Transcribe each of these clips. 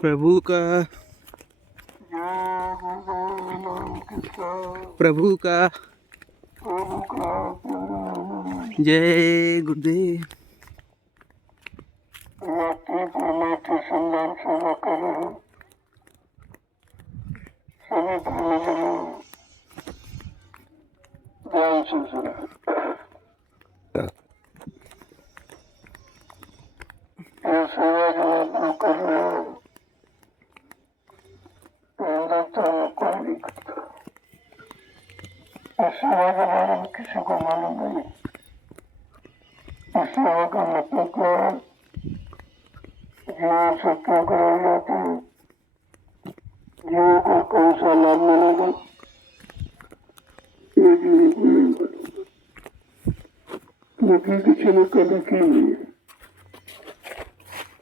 प्रभु का प्रभु का जय गुरुदेव। संग्राम सेवा कर रहे हैं सभी धर्मजनों, ध्यान से सुना। ये सेवा जो आप कर रहे हो हिंदुस्तान में कोई नहीं करता। इस सेवा के बारे में किसी को मालूम नहीं। इस सेवा का मतलब क्या है, जीवन से क्या कराई जाती है, जीवन को कौन सा लाभ मिलेगा, ये जीवन को नहीं मालूम, क्योंकि किसी ने कभी की नहीं है।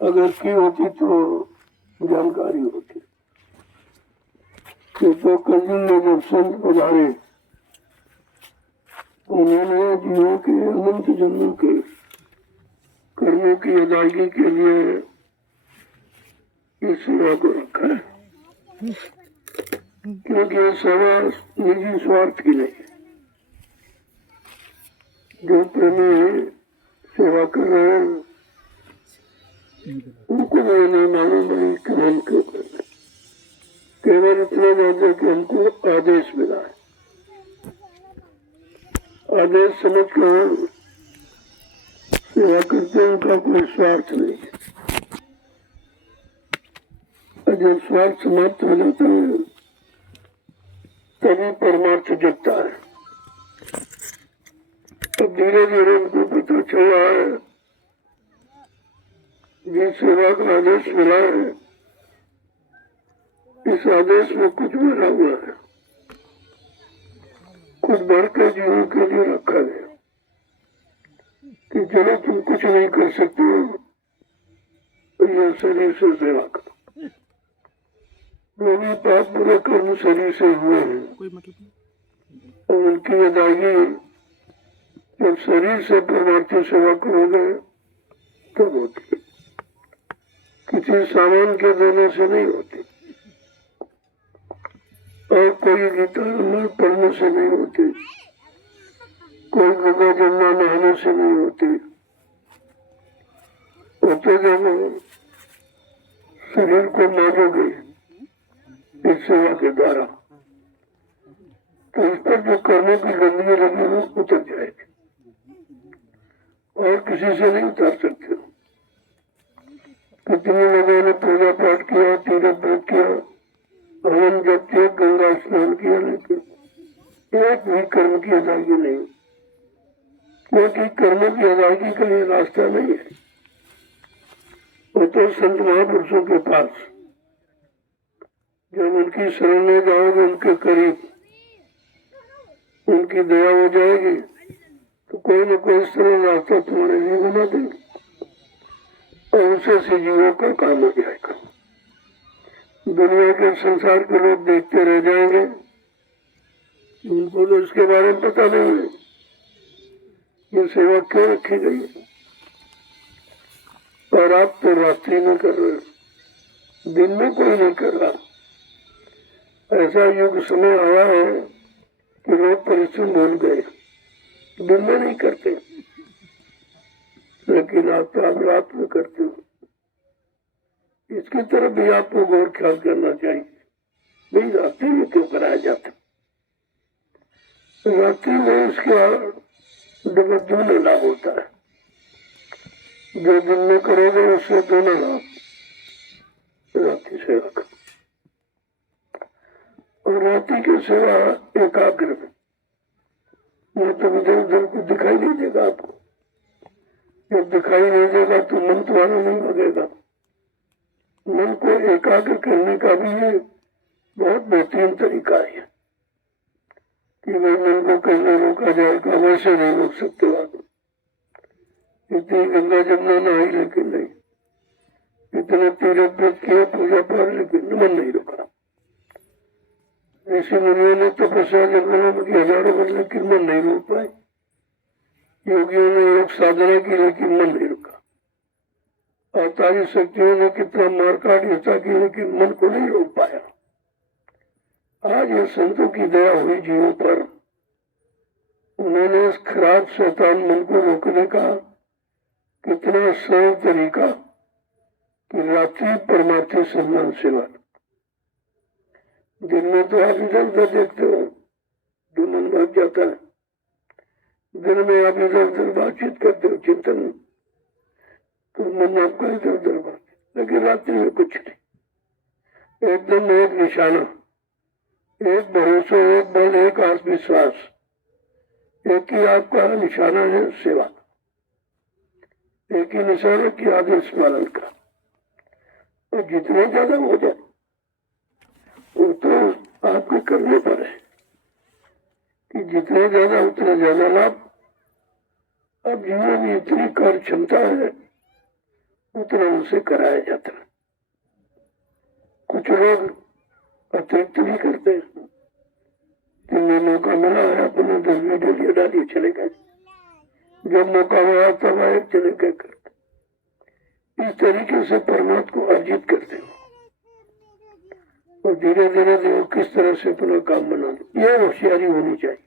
अगर की होती तो जानकारी होती। तो कलयुग में जब संत पधारे उन्होंने जीवों के अनंत जन्मों के कर्मों की अदायगी के लिए इस सेवा को रखा है, क्योंकि ये सेवा निजी स्वार्थ की नहीं है। जो प्रेमी सेवा कर रहे हैं उनको मैं नहीं मालूम नहीं कि हम क्यों कर रहे, केवल इतना जानते कि हमको आदेश मिला है। आदेश समझ कर सेवा करते हैं, उनका कोई स्वार्थ नहीं है। जब स्वार्थ समाप्त हो जाता है तभी परमार्थ जगता है। अब धीरे धीरे उनको पता चला है जिस सेवा का आदेश मिला है इस आदेश में कुछ भरा हुआ है, कुछ बढ़कर जीवों के लिए रखा गया कि चलो तुम कुछ नहीं कर सकते तो यह शरीर से सेवा करो। जो भी पाप बुरे कर्म शरीर से हुए हैं और उनकी अदायगी जब शरीर से परमार्थी सेवा करोगे तब होती है, किसी सामान के देने से नहीं होती और कोई गीता पढ़ने से नहीं होती, कोई गंगा जमुना नहाने से नहीं होती। होते जब शरीर को मानोगे इस सेवा के द्वारा तो इस पर जो कर्मों की गंदगी लगी वो उतर जाएगी और किसी से नहीं उतार सकते हो। कितने लोगों ने पूजा पाठ किया, तीर्थ व्रत किया, हवन जप किया, गंगा स्नान किया, लेकिन एक भी कर्म की अदायगी नहीं, क्योंकि कर्मों की अदायगी का ये रास्ता नहीं है। वो तो संत महापुरुषों के पास जब उनकी शरण में जाओगे, उनके करीब उनकी दया हो जाएगी तो कोई न कोई सरल रास्ता तुम्हारे लिए बना देंगे और उसे से जीवों का काम हो जाएगा। दुनिया के संसार के लोग देखते रह जाएंगे, उनको तो इसके बारे में पता नहीं है ये सेवा क्यों रखी गई है। और आप तो रात्रि में कर रहे हो, दिन में कोई नहीं कर रहा। ऐसा युग समय आया है कि लोग परिश्रम भूल गए, दिन में नहीं करते, लेकिन आप तो आप रात में करते हो। इसकी तरफ भी आपको गौर ख्याल करना चाहिए। भाई रात्रि में क्यों कराया जाता, रात्रि में इसका डबल दोनों लाभ होता है। जो दिन में करोगे उससे दोनों लाभ रात्रि सेवा का। और रात्रि की सेवा एकाग्र में, मैं तो इधर उधर को दिखाई नहीं देगा आपको। जब दिखाई नहीं देगा तो मन तुम्हारा नहीं भगेगा। मन को एकाग्र करने का भी ये बहुत बेहतरीन तरीका है कि भाई मन को कैसे रोका जाएगा, वैसे नहीं रोक सकते आप। इतनी गंगा जमुना नहाई लेकिन नहीं, इतने तीर्थ व्रत किए, पूजा पाठ, लेकिन मन नहीं रुका। ऋषि मुनियों ने तपस्या जंगलों में की, हजारों वर्ष लेकिन मन नहीं रोक पाए। योगियों ने योग साधना की लेकिन मन नहीं रुका। अवतारी शक्तियों ने कितना मारकाट हिंसा की लेकिन मन को नहीं रोक पाया। आज ये संतों की दया हुई जीवों पर, उन्होंने इस खराब शैतान मन को रोकने का कितना सरल तरीका कि रात्रि परमार्थी सम्मान सेवा। दिन में तो आप इधर उधर देखते हो, जो मन भाग जाता है। दिन में आप इधर उधर बातचीत करते हो, चिंतन, तो मन आपका इधर उधर बात, लेकिन रात्रि में कुछ नहीं। एकदम एक निशाना, एक भरोसा, एक बल, एक आत्मविश्वास, एक ही आपका निशाना है सेवा, एक ही निशाना की आदेश पालन का। और जितना ज्यादा हो जाए वो तो आपके करने पर है कि जितना ज्यादा उतना ज्यादा लाभ। अब जीवन में इतनी कार्य क्षमता है उतना उनसे कराया जाता है। कुछ लोग अतिरिक्त भी करते हैं, जिन्हें मौका मिला है अपने 10 वीडियो लिए डालिए चले गए, जब मौका मिला तब आए चले गए करते। इस तरीके से परमात्मा को अर्जित करते हो और धीरे धीरे देखो किस तरह से अपना काम बना दो। यह होशियारी होनी चाहिए।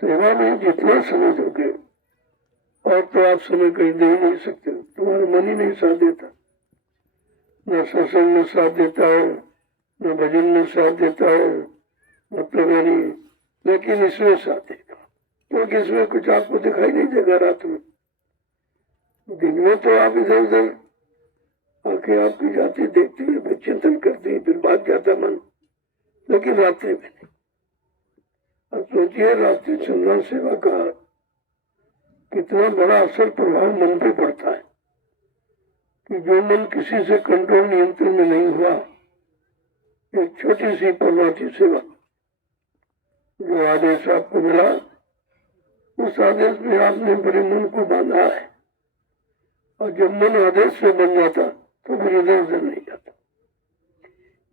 सेवा में जितना समय दोगे और तो आप समय कहीं दे ही नहीं सकते, तुम्हारा मन ही नहीं साथ देता। न सत्संग में साथ देता है, न भजन में साथ देता है, मतलब यानी, लेकिन इसमें साथ देगा क्योंकि इसमें कुछ आपको दिखाई नहीं देगा। रात में, दिन में तो आप इधर उधर आंखें आपकी जाती देखती है, फिर चिंतन करती है, फिर भाग जाता मन, लेकिन रात्रि में नहीं। अब सोचिए रात्रि चंदन सेवा का कितना बड़ा असर प्रभाव मन पे पड़ता है कि जो मन किसी से कंट्रोल नियंत्रण में नहीं हुआ, एक छोटी सी परमार्थी सेवा, जो आदेश आपको मिला, उस आदेश में आपने बड़े मन को बांधा है। और जब मन आदेश से बन जाता तो फिर इधर उधर नहीं जाता।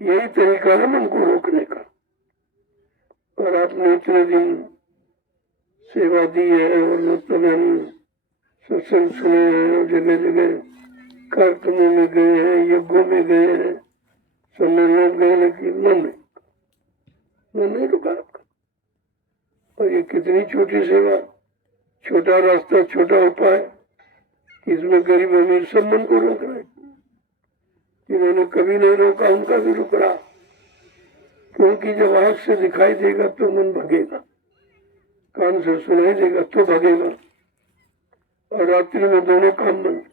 यही तरीका है मन को रोकने का। और आपने इतने दिन सेवा दी है और मतलब यानी सत्संग सुने हैं और जगह जगह कार्यक्रमों में गए हैं, यज्ञों में गए हैं, सम्मेलन गए, लेकिन मन नहीं रुका आपका। और ये कितनी छोटी सेवा, छोटा रास्ता, छोटा उपाय, इसमें गरीब अमीर सब मन को रोक रहे। जिन्होंने कभी नहीं रोका उनका भी रुक रहा, क्योंकि जब आंख से दिखाई देगा तो मन भगेगा, कान से सुनाई देगा तो भगेगा। और रात्रि में दोनों काम बंद,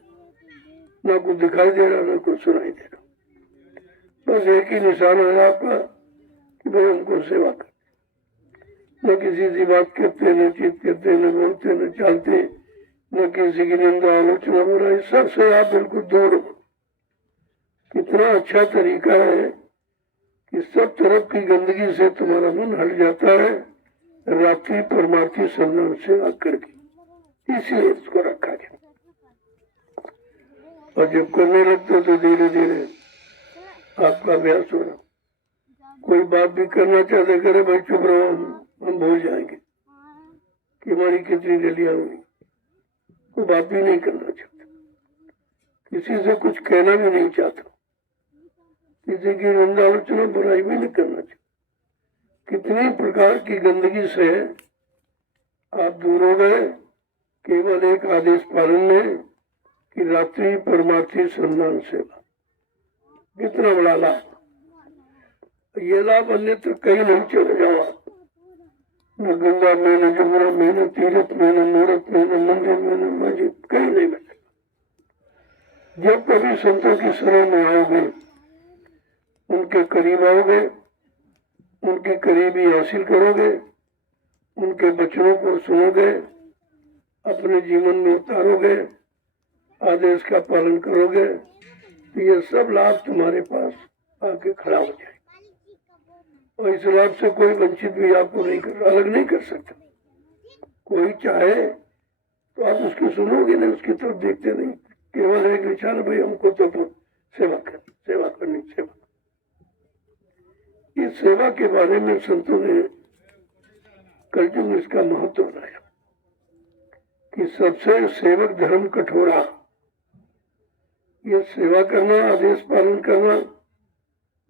ना कुछ दिखाई दे रहा ना कुछ सुनाई दे रहा। बस एक ही निशान है आपका कि भाई हमको सेवा कर। न किसी से बात करते, न चीत करते, न बोलते, न चालते, न किसी की निंदा आलोचना बुराई, सबसे आप बिल्कुल दूर हो। कितना अच्छा तरीका है कि सब तरफ की गंदगी से तुम्हारा मन हट जाता है रात्रि परमार्थी संधान सेवा करके। इसलिए इसको रखा गया। और जब करने लगते हो तो धीरे धीरे आपका अभ्यास होना। कोई बात भी करना चाहते करे, भाई चुप रहो, हम भूल जाएंगे कि हमारी कितनी गलियां हुई। कोई बात भी नहीं करना चाहता, किसी से कुछ कहना भी नहीं चाहता, किसी की निंदा आलोचना बुराई भी नहीं करना चाहता। कितनी प्रकार की गंदगी से आप दूर हो गए केवल एक आदेश पालन में कि रात्रि परमार्थी संधान सेवा। कितना बड़ा लाभ। ये लाभ अन्यत्र कहीं नहीं चले जाओ। न गंगा में, न जमुना में, न तीर्थ में, न मूर्त में, न मंदिर में, न मस्जिद, कहीं नहीं मिलेगा। जब कभी संतों की शरण में आओगे, उनके करीब आओगे, उनकी करीबी हासिल करोगे, उनके वचनों को सुनोगे, अपने जीवन में उतारोगे, आदेश का पालन करोगे, तो ये सब लाभ तुम्हारे पास आके खड़ा हो जाएगा। और इस लाभ से कोई वंचित भी आपको नहीं कर, अलग नहीं कर सकता। कोई चाहे तो आप उसकी सुनोगे नहीं, उसकी तरफ देखते नहीं, केवल एक निशान, भाई हमको तो सेवा करनी, सेवा। इस सेवा के बारे में संतों ने कलयुग में इसका महत्व बनाया कि सबसे सेवक धर्म कठोरा, ये सेवा करना, आदेश पालन करना,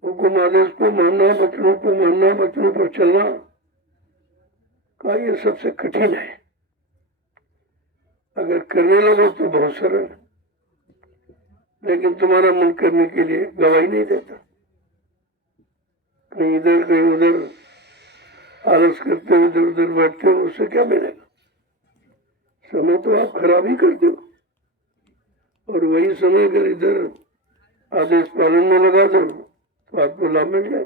हुकुम आदेश को मानना, वचनों को मानना, वचनों पर चलना का ये सबसे कठिन है। अगर करने लगो तो बहुत सरल, लेकिन तुम्हारा मन करने के लिए गवाही नहीं देता। कहीं इधर कहीं उधर आलस करते हो, इधर उधर बैठते हो, उससे क्या मिलेगा? समय तो आप खराब ही करते हो। और वही समय अगर इधर आदेश पालन में लगा दो तो आपको लाभ मिल जाए।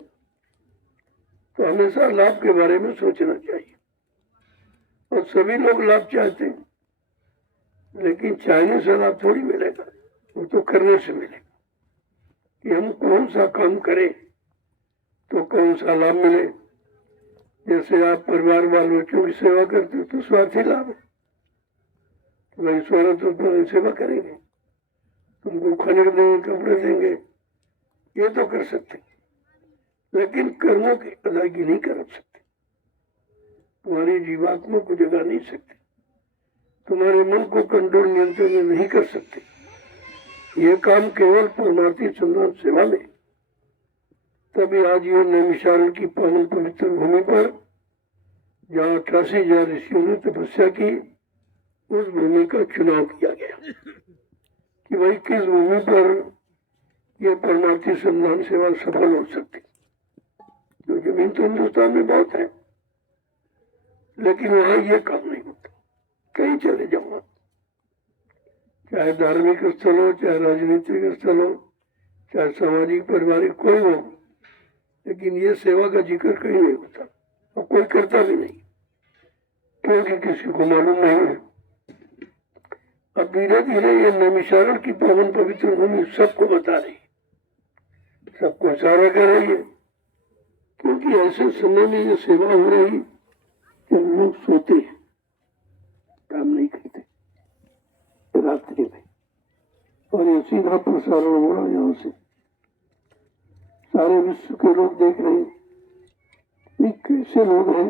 तो हमेशा लाभ के बारे में सोचना चाहिए। और सभी लोग लाभ चाहते हैं, लेकिन चाहने से लाभ थोड़ी मिलेगा, वो तो करने से मिलेगा कि हम कौन सा काम करें तो कौन सा लाभ मिले। जैसे आप परिवार बाल बच्चों की सेवा करते हो तो स्वार्थी लाभ है, तो ईश्वर तो तुम्हारी सेवा करेंगे, तुमको खाने को देंगे, कपड़े देंगे, ये तो कर सकते, लेकिन कर्मों की अदायगी नहीं कर सकते। तुम्हारी जीवात्मा को जगा नहीं सकते, तुम्हारे मन को कंट्रोल नियंत्रण में नहीं कर सकते। ये काम केवल परमार्थी संतान सेवा में। तभी आज ये नैमिषारण्य की पावन पवित्र भूमि पर, जहाँ 88,000 ऋषियों ने तपस्या की, उस भूमि का चुनाव किया गया कि भाई किस भूमि पर यह परमार्थी संतान सेवा सफल हो सकती। तो जमीन तो हिंदुस्तान में बहुत है, लेकिन वहां ये काम नहीं होता। कहीं चले जाओ, चाहे धार्मिक स्थल हो, चाहे राजनीतिक स्थल हो, चाहे सामाजिक पारिवारिक कोई हो, लेकिन ये सेवा का जिक्र कहीं नहीं होता और कोई करता भी नहीं, क्योंकि किसी को मालूम नहीं है। अब धीरे धीरे ये नैमिषारण्य की पावन पवित्र भूमि सबको बता रही, सबको इशारा कर रही है, क्योंकि ऐसे समय में ये सेवा हो रही कि लोग सोते हैं, काम नहीं करते रात्रि में, और ये सीधा प्रसारण हो रहा है। यहाँ से सारे विश्व के लोग देख रहे हैं कि कैसे लोग हैं,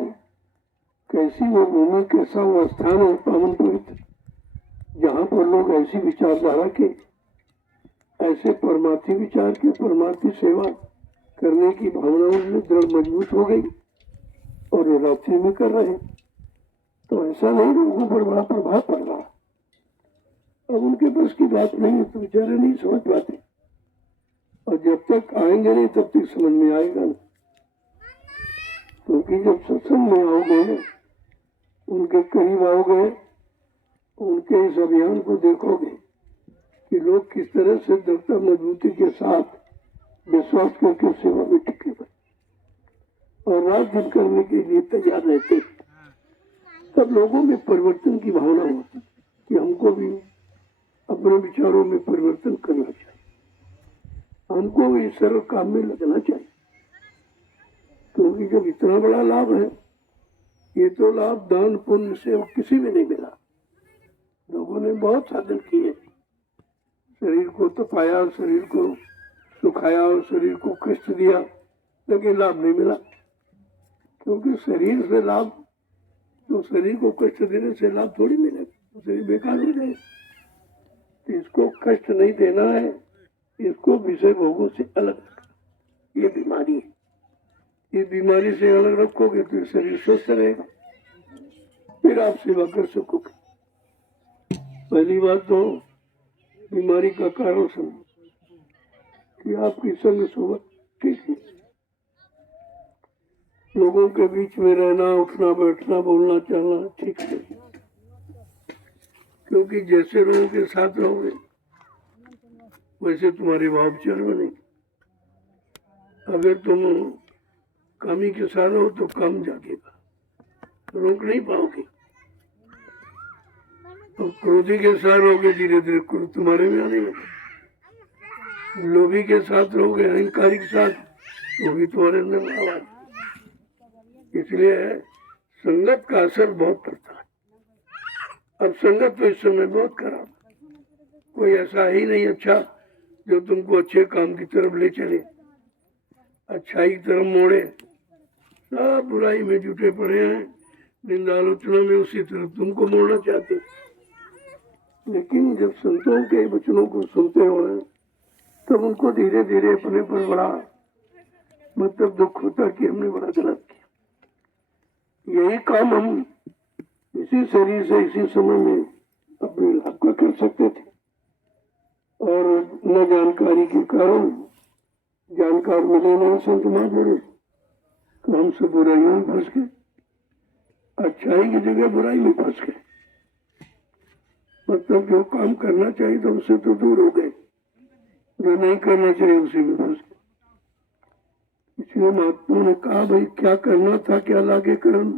कैसी वो भूमि, कैसा वो स्थान है पावन पवित्र, जहाँ पर लोग ऐसी विचारधारा के, ऐसे परमार्थी विचार के, परमार्थी सेवा करने की भावनाओं में दृढ़ मजबूत हो गई और ये रात्रि में कर रहे हैं। तो ऐसा नहीं लोगों पर बड़ा प्रभाव पड़ रहा। अब उनके पास की बात नहीं है तो बेचारे नहीं समझ पाते, और जब तक आएंगे नहीं तब तक समझ में आएगा नहीं। क्योंकि जब सत्संग में आओगे, उनके करीब आओगे, उनके इस अभियान को देखोगे कि लोग किस तरह से दृढ़ता मजबूती के साथ विश्वास करके सेवा में टिके हुए और रात दिन करने के लिए तैयार रहते, तब लोगों में परिवर्तन की भावना होती कि हमको भी अपने विचारों में परिवर्तन करना चाहिए, हमको भी इस सरल काम में लगना चाहिए। क्योंकि जब इतना बड़ा लाभ है, ये तो लाभ दान पुण्य से किसी में नहीं मिला। लोगों ने बहुत साधन किए, शरीर को तपाया, शरीर को सुखाया और शरीर को कष्ट दिया, लेकिन लाभ नहीं मिला। क्योंकि शरीर से लाभ, तो शरीर को कष्ट देने से लाभ थोड़ी मिलेगा, तो शरीर बेकार हो जाए। इसको कष्ट नहीं देना है, इसको विषय भोगों से अलग रखना। ये बीमारी है, ये बीमारी से अलग रखोगे तो शरीर स्वस्थ रहेगा, फिर आप सेवा कर सकोगे। पहली बात तो बीमारी का कारण समझो कि आपकी संग सोबत ठीक है, लोगों के बीच में रहना, उठना बैठना, बोलना चलना ठीक है, क्योंकि जैसे लोगों के साथ रहोगे वैसे तुम्हारे भाव विचार बनेंगे। अगर तुम कामी के साथ रहो तो काम जागेगा, रोक नहीं पाओगे। और क्रोधी के साथ रहोगे, धीरे धीरे क्रोध तुम्हारे में आने लगे। लोभी के साथ रहोगे, अहंकारी के साथ, तो भी तुम्हारे अंदर आवाज। इसलिए संगत का असर बहुत पड़ता है। अब संगत तो इस समय बहुत खराब, कोई ऐसा ही नहीं अच्छा जो तुमको अच्छे काम की तरफ ले चले। अच्छाई की तरफ मोड़े, सब बुराई में जुटे पड़े हैं, निंदा आलोचना में उसी तरफ तुमको मोड़ना चाहते। लेकिन जब संतों के वचनों को सुनते हो तब उनको धीरे धीरे अपने पर बड़ा मतलब दुख होता कि हमने बड़ा गलत किया। यही काम हम इसी शरीर से इसी समय में अपने लाभ का कर सकते थे, और न जानकारी के कारण जानकार मिले नहीं संत महापुरुष, तो हम सब बुराइयों में फंस गए, अच्छाई की जगह बुराई में फंस गए। मतलब जो काम करना चाहिए तो उससे तो दूर हो गए, जो नहीं करना चाहिए उसी में फंस गए। इसलिए महात्मा ने कहा भाई क्या करना था, क्या लागे कर्म,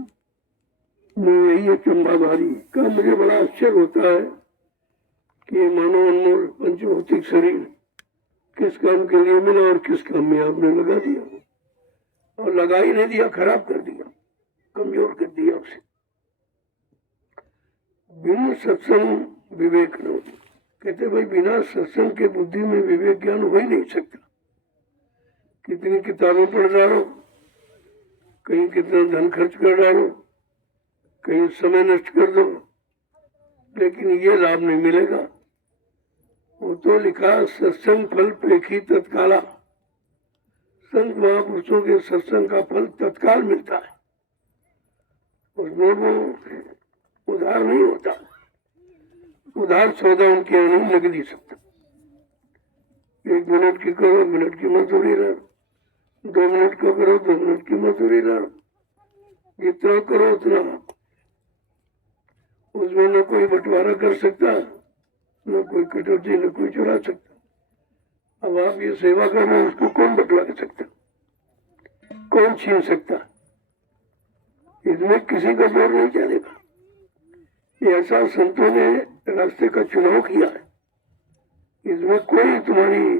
मैं यही है चंबा भारी का। मुझे बड़ा आश्चर्य होता है कि मानव अनमोल पंचभौतिक शरीर किस काम के लिए मिला और किस काम में आपने लगा दिया, और लगा ही नहीं दिया, खराब कर दिया, कमजोर कर दिया उसे। बिना सत्संग विवेक न हो, कहते भाई बिना सत्संग के बुद्धि में विवेक ज्ञान हो ही नहीं सकता। कितनी किताबें पढ़ डालो, कहीं कितना धन खर्च कर डालो, कहीं समय नष्ट कर दो, लेकिन ये लाभ नहीं मिलेगा। वो तो लिखा सत्संग फल पेखी तत्काला, संत महापुरुषों के सत्संग का फल तत्काल मिलता है, उसमें वो उधार नहीं होता। उधार सौदा उनके यहाँ नहीं लग सकता। 1 मिनट की करो, मिनट की मजदूरी लो, 2 मिनट का करो, 2 मिनट की मजदूरी लो, जितना करो उतना। उसमें न कोई बंटवारा कर सकता, न कोई कटौती, न कोई चुरा सकता। अब आप ये सेवा कर रहे हैं, उसको कौन बंटवा सकता, कौन छीन सकता? इसमें किसी का जोर नहीं चलेगा। ऐसा संतों ने रास्ते का चुनाव किया है, इसमें कोई तुम्हारी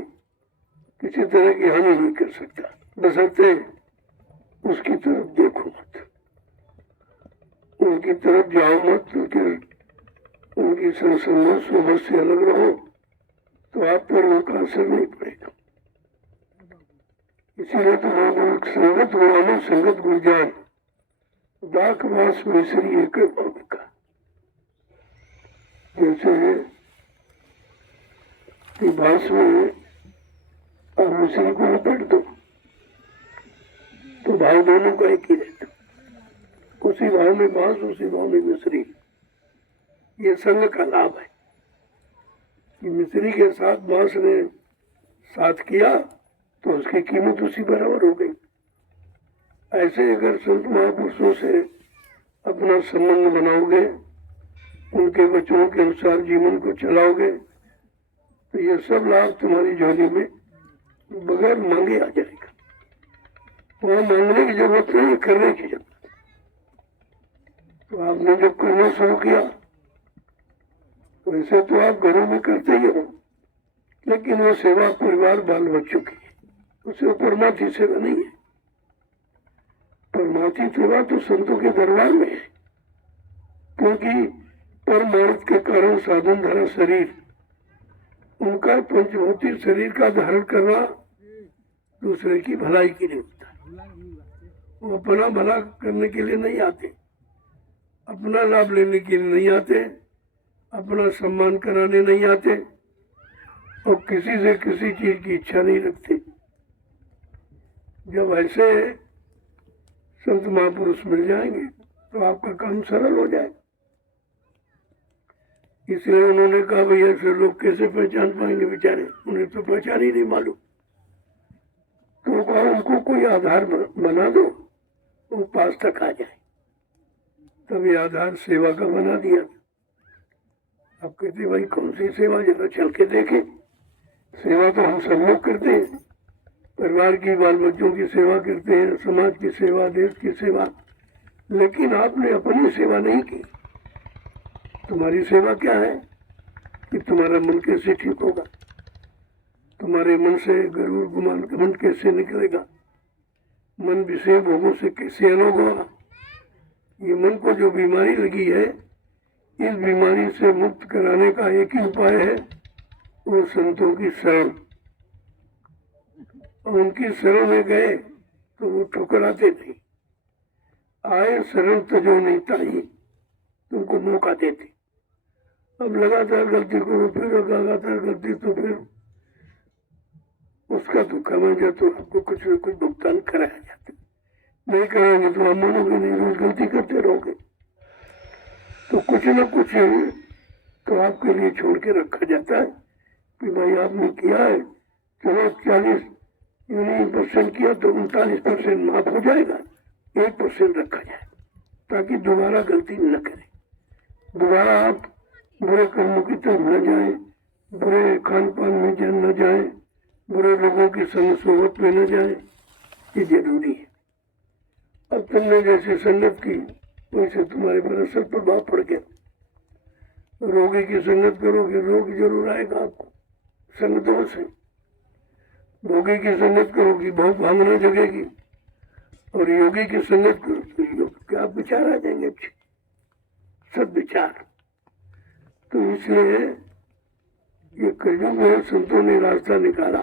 किसी तरह की हानि नहीं कर सकता, बशर्ते उसकी तरफ देखो मत, उनकी तरफ जाओ मत, उनकी संसर्ग सोबत से अलग रहो, तो आप पर उनका असर नहीं पड़ेगा। इसीलिए तो संगत गुणानो संगत गुण जान, दाक वास मिश्री एक भूमिका। जैसे कि बांस में और मिश्री को लपेट दो तो भाव दोनों का एक ही रहता, उसी भाव में बांस, उसी भाव में मिश्री। ये संग का लाभ है कि मिश्री के साथ बांस ने साथ किया तो उसकी कीमत उसी बराबर हो गई। ऐसे अगर संत महापुरुषों से अपना संबंध बनाओगे, उनके वचनों के अनुसार जीवन को चलाओगे, तो ये सब लाभ तुम्हारी झोली में बगैर मांगे आ जाएगा। वहां मांगने की जरूरत नहीं, करने की जरूरत। तो आपने जब करना शुरू किया, वैसे तो आप घरों में करते ही हो, लेकिन वो सेवा परिवार बाल बच्चों की है, उससे परमार्थी सेवा नहीं है। परमार्थी सेवा तो संतों के दरबार में है, क्योंकि परमार्थ के कारण साधन धरा शरीर, उनका पंचभौतिक शरीर का धारण करना दूसरे की भलाई के लिए होता है। वो अपना भला करने के लिए नहीं आते, अपना लाभ लेने के लिए नहीं आते, अपना सम्मान कराने नहीं आते, और किसी से किसी चीज की इच्छा नहीं रखते। जब ऐसे संत महापुरुष मिल जाएंगे तो आपका काम सरल हो जाएगा। इसलिए उन्होंने कहा भैया ऐसे लोग कैसे पहचान पाएंगे, बेचारे उन्हें तो पहचान ही नहीं मालूम। तो कहा उनको कोई आधार बना दो, वो पास तक आ जाए। तभी आधार सेवा का बना दिया। अब कहते भाई कौन सी सेवा, जरा चल के देखे। सेवा तो हम सब लोग करते हैं, परिवार की, बाल बच्चों की सेवा करते हैं, समाज की सेवा, देश की सेवा, लेकिन आपने अपनी सेवा नहीं की। तुम्हारी सेवा क्या है कि तुम्हारा मन कैसे ठीक होगा, तुम्हारे मन से गरुड़ गुमान घमंड कैसे निकलेगा, मन विषय भोगों से कैसे अलग होगा। ये मन को जो बीमारी लगी है, इस बीमारी से मुक्त कराने का एक ही उपाय है, वो संतों की शरण। और उनकी शरण में गए तो वो ठुकराते नहीं, आए शरण तजो नहीं ताई, तुमको मौका देते। अब लगातार गलती करो, फिर लगातार गलती, तो फिर उसका तो कमाया तो आपको कुछ न कुछ भुगतान कराया जाता। नहीं कराएंगे तो आप मानोगे नहीं, रोज गलती करते रहोगे तो कुछ न कुछ तो आपके लिए छोड़ के रखा जाता है कि भाई आपने किया है, चलो 40% किया तो 39% माफ हो जाएगा, 1% रखा जाए ताकि दोबारा गलती न करें, दोबारा आप बुरे कर्मों की तरफ न जाए, बुरे खान पान में न जाए, बुरे लोगों की संग सोबत में न जाए, ये जरूरी है। अब तुमने जैसे संगत की वैसे तुम्हारे पर असर प्रभाव पड़ गया। रोगी की संगत करोगे, रोग जरूर आएगा आपको संगतों से। भोगी की संगत करोगी, भोग भांगना जगेगी, और योगी की संगत करो तो योग क्या विचार आ जाएंगे, अच्छे सब विचार। तो इसलिए ये कलयुग में संतों ने रास्ता निकाला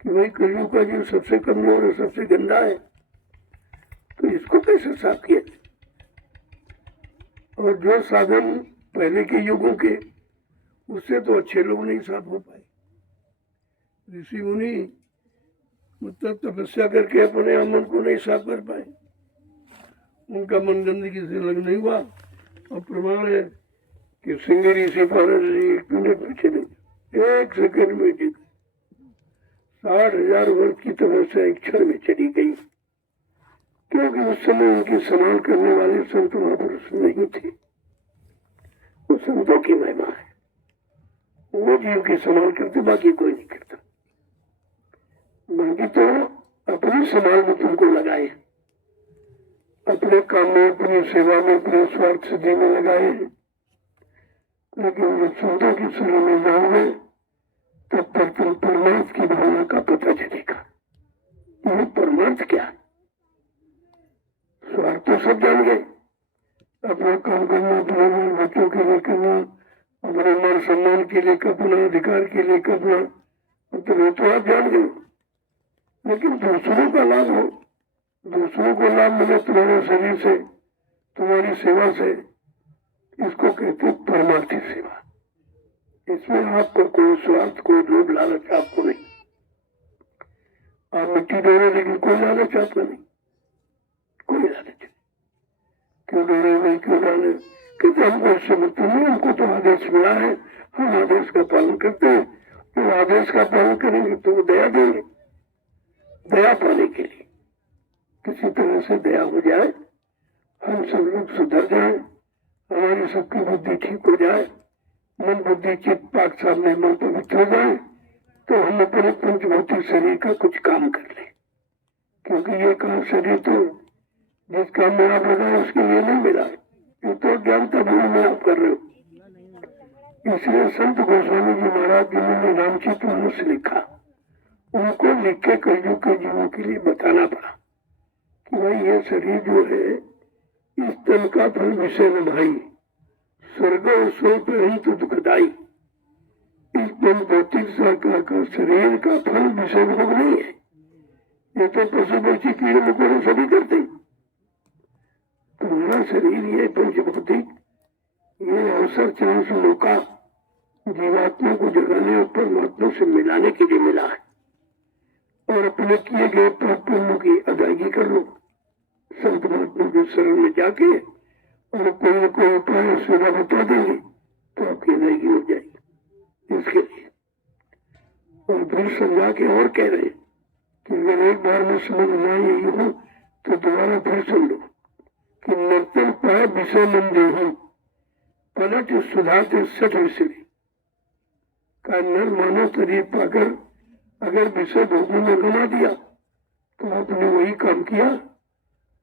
कि भाई कलयुग का जीव सबसे कमजोर है, सबसे गंदा है, तो इसको कैसे साफ किया जाए। और जो साधन पहले के युगों के, उससे तो अच्छे लोग नहीं साफ हो पाए। ऋषि मुनि मतलब तपस्या करके अपने मन को नहीं साफ कर पाए, उनका मन गंदगी से अलग नहीं हुआ। और प्रमाण है कि सिंह ऋषि पर 1 मिनट में चले, 1 सेकंड में जी 60,000 वर्ष की तपस्या एक क्षण में चली गई, क्योंकि उस समय उनकी संभाल करने वाले संत महापुरुष नहीं थे। वो संतों की महिमा है, वो जीव की संभाल करते, बाकी कोई नहीं करता। बाकी तो अपनी संभाल में तुमको लगाए, अपने काम में, अपनी सेवा में, अपने स्वार्थ सिद्धि में लगाए, लेकिन जब संतों की शरण में जाओगे तब तक तुम परमार्थ की भावना का पता चलेगा। ये परमार्थ क्या है? स्वार्थ तो सब जान गए, अपना काम करना, अपने बाल बच्चों के लिए करना, अपने मान सम्मान के लिए करना, अधिकार के लिए करना, मतलब ये तो आप जान गए। लेकिन दूसरों का लाभ हो, दूसरों को लाभ मिले तुम्हारे शरीर से, तुम्हारी सेवा से, इसको कहते हैं परमार्थी सेवा। इसमें आपका कोई स्वार्थ, कोई लोभ लालच आपको नहीं। आप मिट्टी दे रहे, लेकिन कोई लालच आपका नहीं, कोई लालच। क्यों दे रहे भाई, क्यों डाले, कहते हमको इससे मतलब नहीं, हमको तो आदेश मिला है, हम आदेश का पालन करते हैं। तो आदेश का पालन करेंगे तो वो दया देंगे। दया पाने के लिए किसी तरह से दया हो जाए, हम सब लोग सुधर जाए, हमारी सबकी बुद्धि ठीक हो जाए, मन बुद्धि चित्त पाक सामने मन पवित्र हो जाए, तो हम अपने पंचभौतिक शरीर का कुछ काम कर ले। क्योंकि ये काम शरीर तो जिस काम में आप लगाए उसके लिए नहीं मिला है, ये तो ज्ञानता भूमि में आप कर रहे हो। इसलिए संत गोस्वामी जी महाराज जिन्होंने रामचरित मानस लिखा, उनको लिख के कलयुग के जीवों के लिए बताना पड़ा कि भाई ये शरीर जो है, इस तन का फल विषय न भाई, स्वर्ग और स्वल्प अंत दुखदाई। इस तन भौतिक साकार का शरीर का फल विषय भोग नहीं है। ये तो पशु पक्षी कीड़े मकोड़े सभी करते। तुम्हारा शरीर ये पंचभौतिक, ये अवसर चांस मौका जीवात्मा को जगाने और परमात्मा से मिलाने के लिए मिला है। और अपने किए गए पाप पुण्यों की अदायगी कर लो, संत महात्मा के शरण में जाके, और कोई न कोई उपाय सेवा बता देंगे तो आपकी अदायगी हो जाएगी। इसके लिए और फिर समझा के और कह रहे कि अगर एक बार में समझ ना यही हो तो दोबारा फिर सुन लो कि नर्तन पाए विषय मन देहू, पलट सुधाते 60 विषय का नर मानव शरीर पाकर अगर विषय भोगने में गंवा दिया तो आपने वही काम किया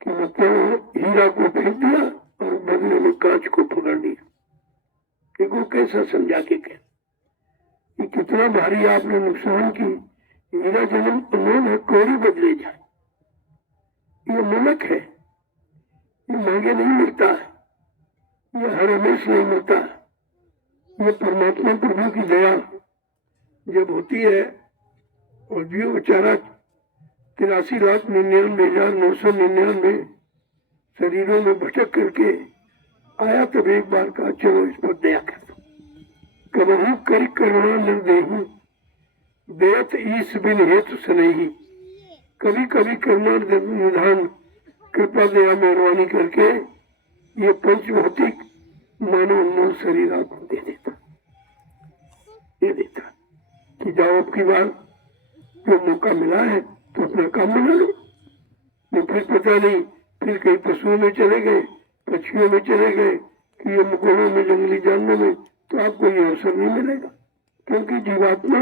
कि मतलब हीरा को फेंक दिया और बदले में कांच को पकड़ लिया। देखो कैसा समझा के कह, कि कितना भारी आपने नुकसान की। हीरा जन्म अनमोल है, कोरी बदले जाए, ये मुलक है, ये मांगे नहीं मिलता है, ये हर हमेश नहीं मिलता है। ये परमात्मा प्रभु की दया जब होती है और जो बेचारा 83,99,999 शरीरों में भटक करके आया, तब एक बार कहा चलो इस पर दया कर दो। कबहू कर करुणा न देहूं, देत ईस बिन हेतु सनही। कभी कभी करुणा निधान कृपा दया मेहरबानी करके ये पंचभौतिक मानव अनमोल शरीर आपको दे देता कि जाओ अब की बार जो मौका मिला है तो अपना काम बना लो। नहीं फिर पता नहीं, फिर कहीं पशुओं में चले गए, पक्षियों में चले गए, कि ये मकोड़ों में, जंगली जानवरों में, तो आपको ये अवसर नहीं मिलेगा। क्योंकि जीवात्मा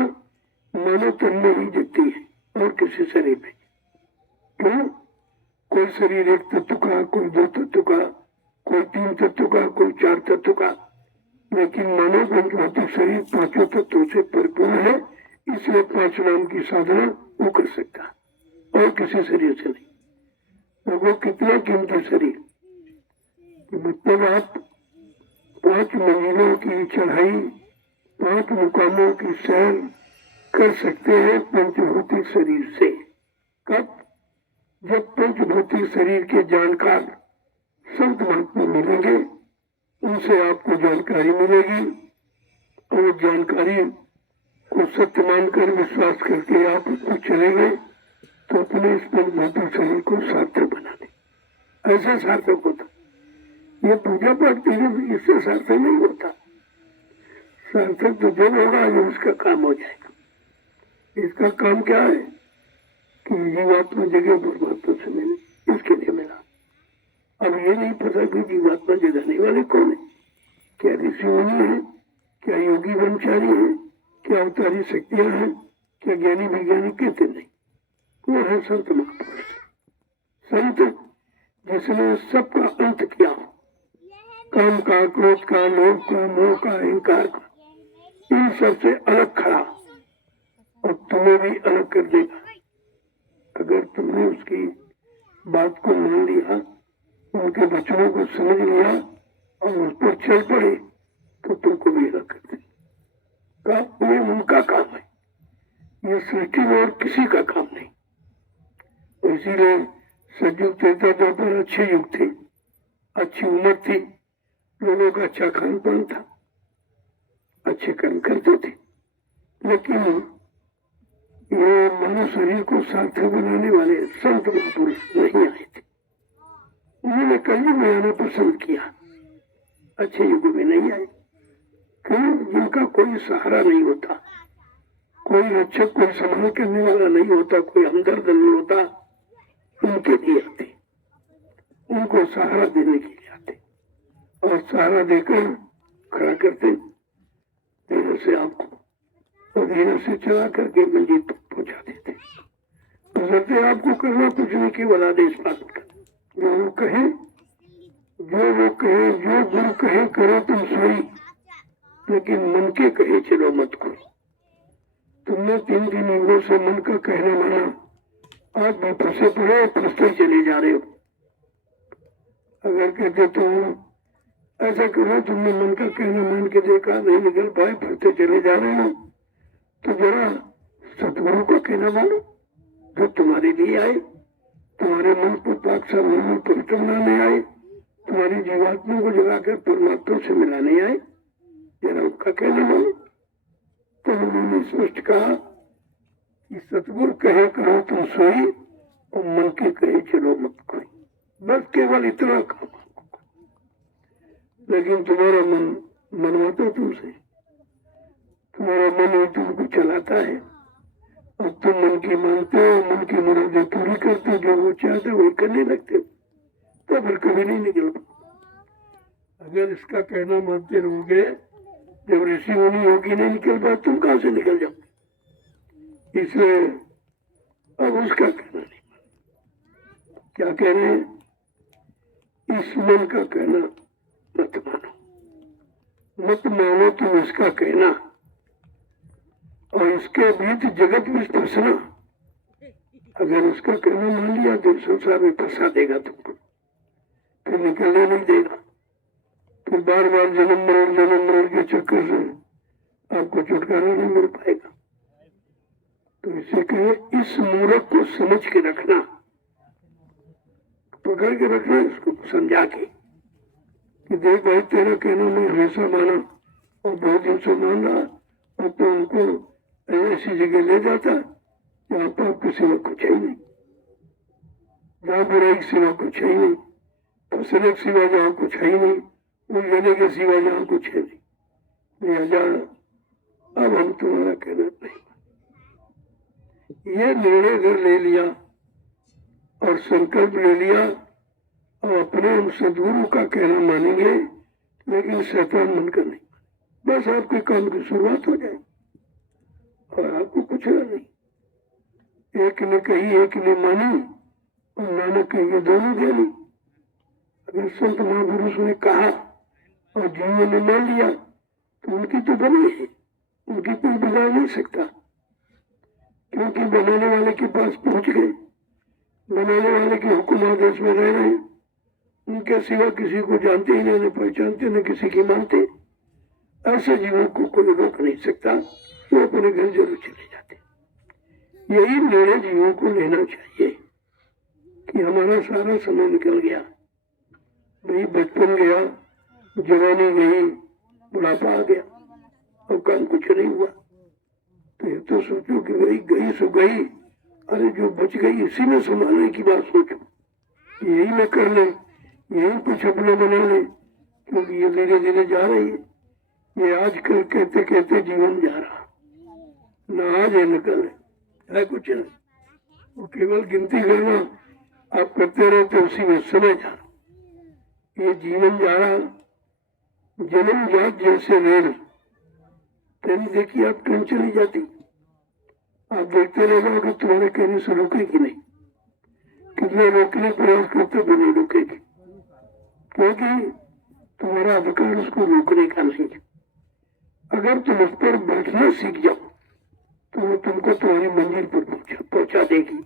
मानव तन में ही जीतती है और किसी शरीर में। क्यों? कोई शरीर एक तत्व का, कोई दो तत्व का, कोई 3 तत्व का, कोई 4 तत्व का, लेकिन मानव पंचभौतिक शरीर 5 तत्वों से परिपूर्ण है। इसलिए 5 नाम की साधना वो कर सकता और किसी शरीर से नहीं। और वो कितना कीमती शरीर, मतलब आप 5 मंजिलों की चढ़ाई, 5 मुकामों की सैर कर सकते हैं पंचभौतिक शरीर से। कब? जब पंचभौतिक शरीर के जानकार संत महात्मा मिलेंगे, उनसे आपको जानकारी मिलेगी और जानकारी को सत्य मानकर विश्वास करके आप उसको चलेंगे तो अपने इस पंचभौतिक शरीर को सार्थक बना दें। ऐसा सार्थक होता। ये पूजा पाठ इससे सार्थक नहीं होता। सार्थक तो जब होगा जब उसका काम हो जाएगा। इसका काम क्या है कि जीवात्मा जगह परमात्मा से मिले, इसके लिए मिला। अब ये नहीं पता कि जीवात्मा जगाने वाले कौन है, क्या ऋषि मुनि है, क्या योगी ब्रह्मचारी है, क्या अवतारी शक्तियां हैं, क्या ज्ञानी विज्ञानी, कहते नहीं। वो है संत महापुरुष, संत जिसने सबका अंत किया, काम का, क्रोध का, लोभ का, मोह का, अहंकार का, इन सबसे अलग खड़ा और तुम्हें भी अलग कर देगा। अगर तुमने उसकी बात को मान लिया, उनके वचनों को समझ लिया और उस पर चल पड़े तो तुमको भी अलग कर देगा। ये उनका काम है, ये सृष्टि में और किसी का काम नहीं। इसीलिए सतयुग त्रेता द्वापर अच्छे युग थे, अच्छी उम्र थी, लोगों का अच्छा खान पान था, अच्छे कर्म करते थे। लेकिन ये मानव शरीर को सार्थक बनाने वाले संत महापुरुष नहीं आए थे। उन्होंने कलयुग में आना पसंद किया, अच्छे युग में नहीं आए। क्यों? जिनका कोई सहारा नहीं होता, कोई रक्षक, कोई संभाल करने वाला नहीं होता, कोई हमदर्द नहीं होता, उनके लिए आते, उनको सहारा देने के लिए आते और सहारा देकर खड़ा करते, धीरे से आपको और धीरे से चला करके मंजिल तक पहुंचा देते। बशर्ते आपको करना कुछ नहीं, केवल आदेश पालन कर। जो वो कहे, जो गुरु कहे करो तुम सोई, लेकिन मन के कहे चलो मत करो। तुमने 3 युगों से मन का कहना माना, आज भी फंसे पड़े, फंसते चले जा रहे हो। अगर कहते तो ऐसा करो, तुमने मन का कहना मान के देखा, नहीं निकल पाए, फंसते चले जा रहे हो, तो जरा सतगुरु का कहना मानो, जो तुम्हारे लिए आए, तुम्हारे मन को पाक सामने में पवित्र बनाने आए, तुम्हारी जीवात्मा को जगाकर परमात्मा से मिलाने आए, जरा उनका कहना मानो। तो उन्होंने स्पष्ट कहा कि सतगुरु कहे करो तुम सोई और मन के कहे चलो मत कोई। बस केवल इतना काम। लेकिन तुम्हारा मन मनवाता तुमसे, तुम्हारा मन ही तुमको चलाता है और तुम मन की मानते हो, मन की मुरादें पूरी करते हो, जो वो चाहते वही करने लगते हो, तो फिर कभी नहीं निकल पाओ। अगर इसका कहना मानते रहोगे, जब ऋषि मुनि योगी नहीं निकल पाए, तुम कहां से निकल जाओगे? इसलिए अब उसका कहना नहीं मानो। क्या कह रहे हैं? इस मन का कहना मत मानो, मत मानो तुम इसका कहना, और इसके बीच जगत में फंसना। अगर उसका कहना मान लिया तो संसार में फंसा देगा तुमको, फिर निकलने नहीं देगा, फिर बार बार जन्म मरण के चक्कर से आपको छुटकारा नहीं मिल पाएगा। तो इसे कहे इस मूर्ख को समझ के रखना, पकड़ के रखना, इसको समझा के कि देख भाई तेरा कहना मैं हमेशा माना और बहुत दिन से मान रहा, और तो उनको ऐसी जगह ले जाता जहाँ पाप के सिवा कुछ है ही नहीं, जहाँ बुराई के सिवा कुछ है ही नहीं, फसने के सिवा जहाँ कुछ है ही नहीं, उलझने के सिवा जहाँ कुछ है नहीं, लिहाजा अब हम तुम्हारा कहना नहीं। ये निर्णय अगर ले लिया और संकल्प ले लिया और अपने हम सदगुरु का कहना मानेंगे, लेकिन शैतान मन का नहीं, बस आपके काम की शुरुआत हो जाए और आपको कुछ नहीं। एक ने कही एक ने मानी और नानक कहिए दोनों ज्ञानी। अगर संत महापुरुष ने कहा और जीवन ने मान लिया तो उनकी तो बनी है, उनकी कोई बिगाड़ नहीं सकता, क्योंकि बनाने वाले के पास पहुंच गए, बनाने वाले के हुक्म आदेश में रह रहे, उनके सिवा किसी को जानते ही नहीं, पहचानते न किसी की मानते। ऐसे जीवों को कोई रोक नहीं सकता, वो अपने घर जरूर चले जाते। यही निर्णय जीवों को लेना चाहिए कि हमारा सारा समय निकल गया, भाई बचपन गया, जवानी गई, बुढ़ापा आ गया और काम कुछ नहीं हुआ। तो ये तो सोचो कि भाई गई सो गई, अरे जो बच गई इसी में संभालने की बात सोचो, यही में कर ले, यही कुछ अपना बना ले, क्योंकि ये धीरे धीरे जा रही है। ये आजकल कहते कहते जीवन जा रहा, न आज है न कल है कुछ नहीं, वो केवल गिनती करना आप करते रहते, उसी में समय जा रहा। ये जीवन जा रहा, जन्म जात जैसे रेल, ट्रेन देखिए आप, ट्रेन चली जाती, आप देखते रह जाओगे, तुम्हारे कहने से रुकेगी नहीं, कितने रोकने प्रयास करते भी नहीं रुकेगी, क्योंकि तुम्हारा अधिकार उसको रोकने का नहीं है। अगर तुम उस पर बैठना सीख जाओ तो वो तुमको तुम्हारी मंजिल पर पहुंचा देगी,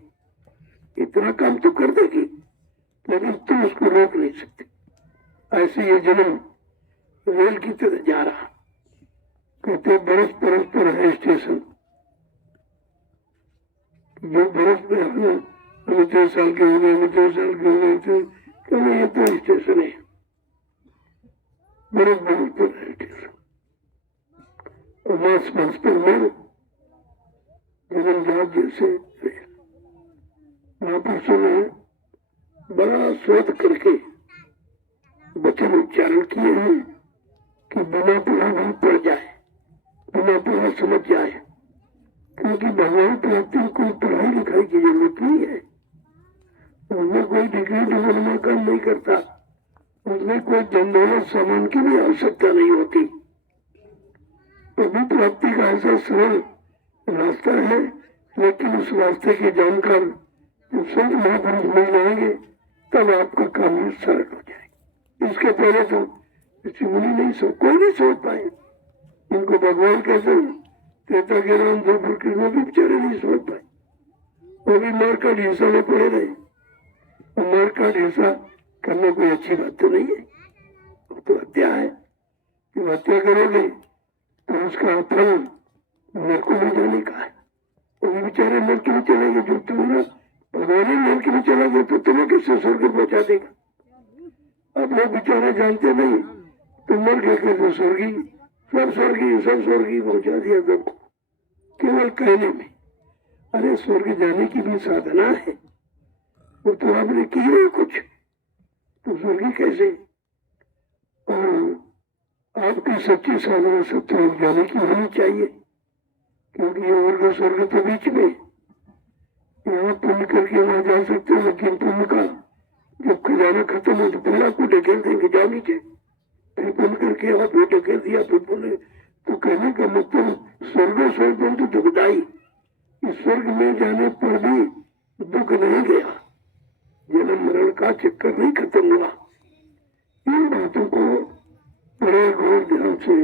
इतना काम तो कर देगी, लेकिन तुम उसको रोक नहीं सकते। ऐसे ये जन्म रेल की तरह जा रहा, कहते बरस बरस पर है स्टेशन, जो बरस में हम 3 साल के हो गए, 3 साल के हो गए, क्योंकि ये तो स्टेशन है, बरस बरस पर है स्टेशन, और मास मास पर मेरे जन्म जात जैसे महापुरुषों ने बड़ा शोध करके वचन उच्चारण किए हैं कि बिना पढ़ा भी पढ़ जाए, बिना पढ़ा समझ जाए, क्योंकि भगवान प्राप्ति में कोई पढ़ाई लिखाई की जरूरत नहीं है, उसमें कोई डिग्री डिप्लोमा काम नहीं करता, उसमें कोई धन दौलत सामान की भी आवश्यकता नहीं होती। प्रभु प्राप्ति का ऐसा सरल रास्ता है, लेकिन उस रास्ते के जानकार जब संत महापुरुष मिल जाएंगे तब आपका काम ही सरल हो जाएगा। इसके पहले तो ऋषि मुनि नहीं सोच, कोई नहीं सोच पाए, इनको भगवान कैसे त्रेता के राम द्रौपदी कृष्ण वो भी बेचारे नहीं सोच पाए, वो भी मार का ढीसा में पड़े रहे, और मार का ढीसा करना कोई अच्छी बात तो नहीं है, वो तो हत्या है। जब हत्या करोगे तो उसका फल नरक में जाने का है, वो भी बेचारे नरक में चले गए, जो तुम्हारा भगवान नरक में चला गया तो तुम्हें किससे स्वर्ग पहुंचा देगा। अब लोग बेचारे जानते नहीं, तो मर गए कैसे स्वर्गी, सब स्वर्गी पहुंचा दिया सबको, केवल कहने में। अरे स्वर्ग जाने की भी साधना है, वो तो आपने की नहीं कुछ, तो स्वर्गी कैसे। और आपकी सच्ची साधना सत्य जाने की होनी चाहिए, क्योंकि ये वर्ग स्वर्ग तो बीच में, यहाँ पुण्य करके वहां जा सकते हो, लेकिन पुण्य का जब खजाना खत्म हो तो पहला को ढकेल देंगे जा नीचे, फिर पुण्य करके वहां पे ढकेल दिया, फिर पुण्य। तो कहने का मतलब स्वर्ग तो दुखदाई, इस स्वर्ग में जाने पर भी दुख नहीं गया, जन्म मरण का चक्कर नहीं खत्म हुआ। इन बातों को बड़े गौर ध्यान से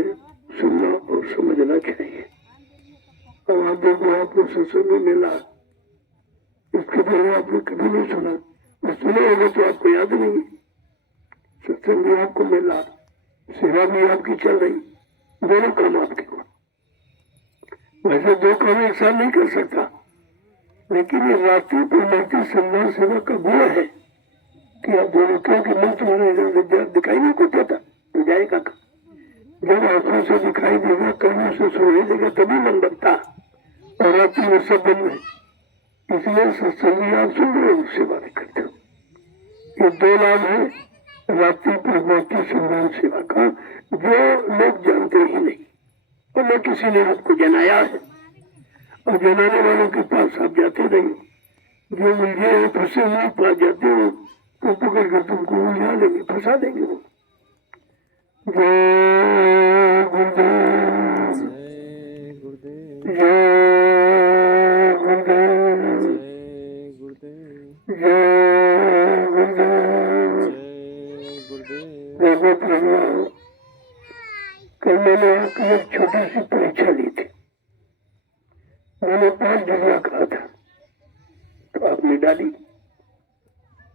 सुनना और समझना चाहिए। अब आप देखो, आपको सत्संग में मिला, इसके पहले आपने कभी नहीं सुना, और सुना होगा तो आपको याद नहीं। सत्संग भी आपको मिला, सेवा भी आपकी चल रही, दोनों काम आपके हो। वैसे 2 काम एक साथ नहीं कर सकता, लेकिन ये रात्रि परमार्थी संज्ञान सेवा का गुण है कि आप बोलो क्योंकि मन तुम्हारे इधर दिखाई नहीं को देता तो जाएगा कहाँ? जब आंखों से दिखाई देगा, कानों से सुनाई देगा, तभी मन बनता और रात्रि में सब बंद है। इसलिए सत्संग आप सुन रहे हो, सेवा भी करते हो। ये दो लाभ है रात्रि परमार्थी संज्ञान सेवा का, जो लोग जानते ही नहीं और न किसी ने आपको जनाया है। और जनाने वालों के पास आप जाते नहीं, जो उलझे हैं फंसे हुए पास जाते हो तो पकड़ कर तुमको उलझा देंगे, फंसा देंगे वो। जय गुरुदेव, जय गुरुदेव, जय गुरुदेव। देखो प्रभु, कल मैंने आपकी एक छोटी सी परीक्षा ली थी। मैंने 5 डिग्रियां कहा था तो आपने डाली।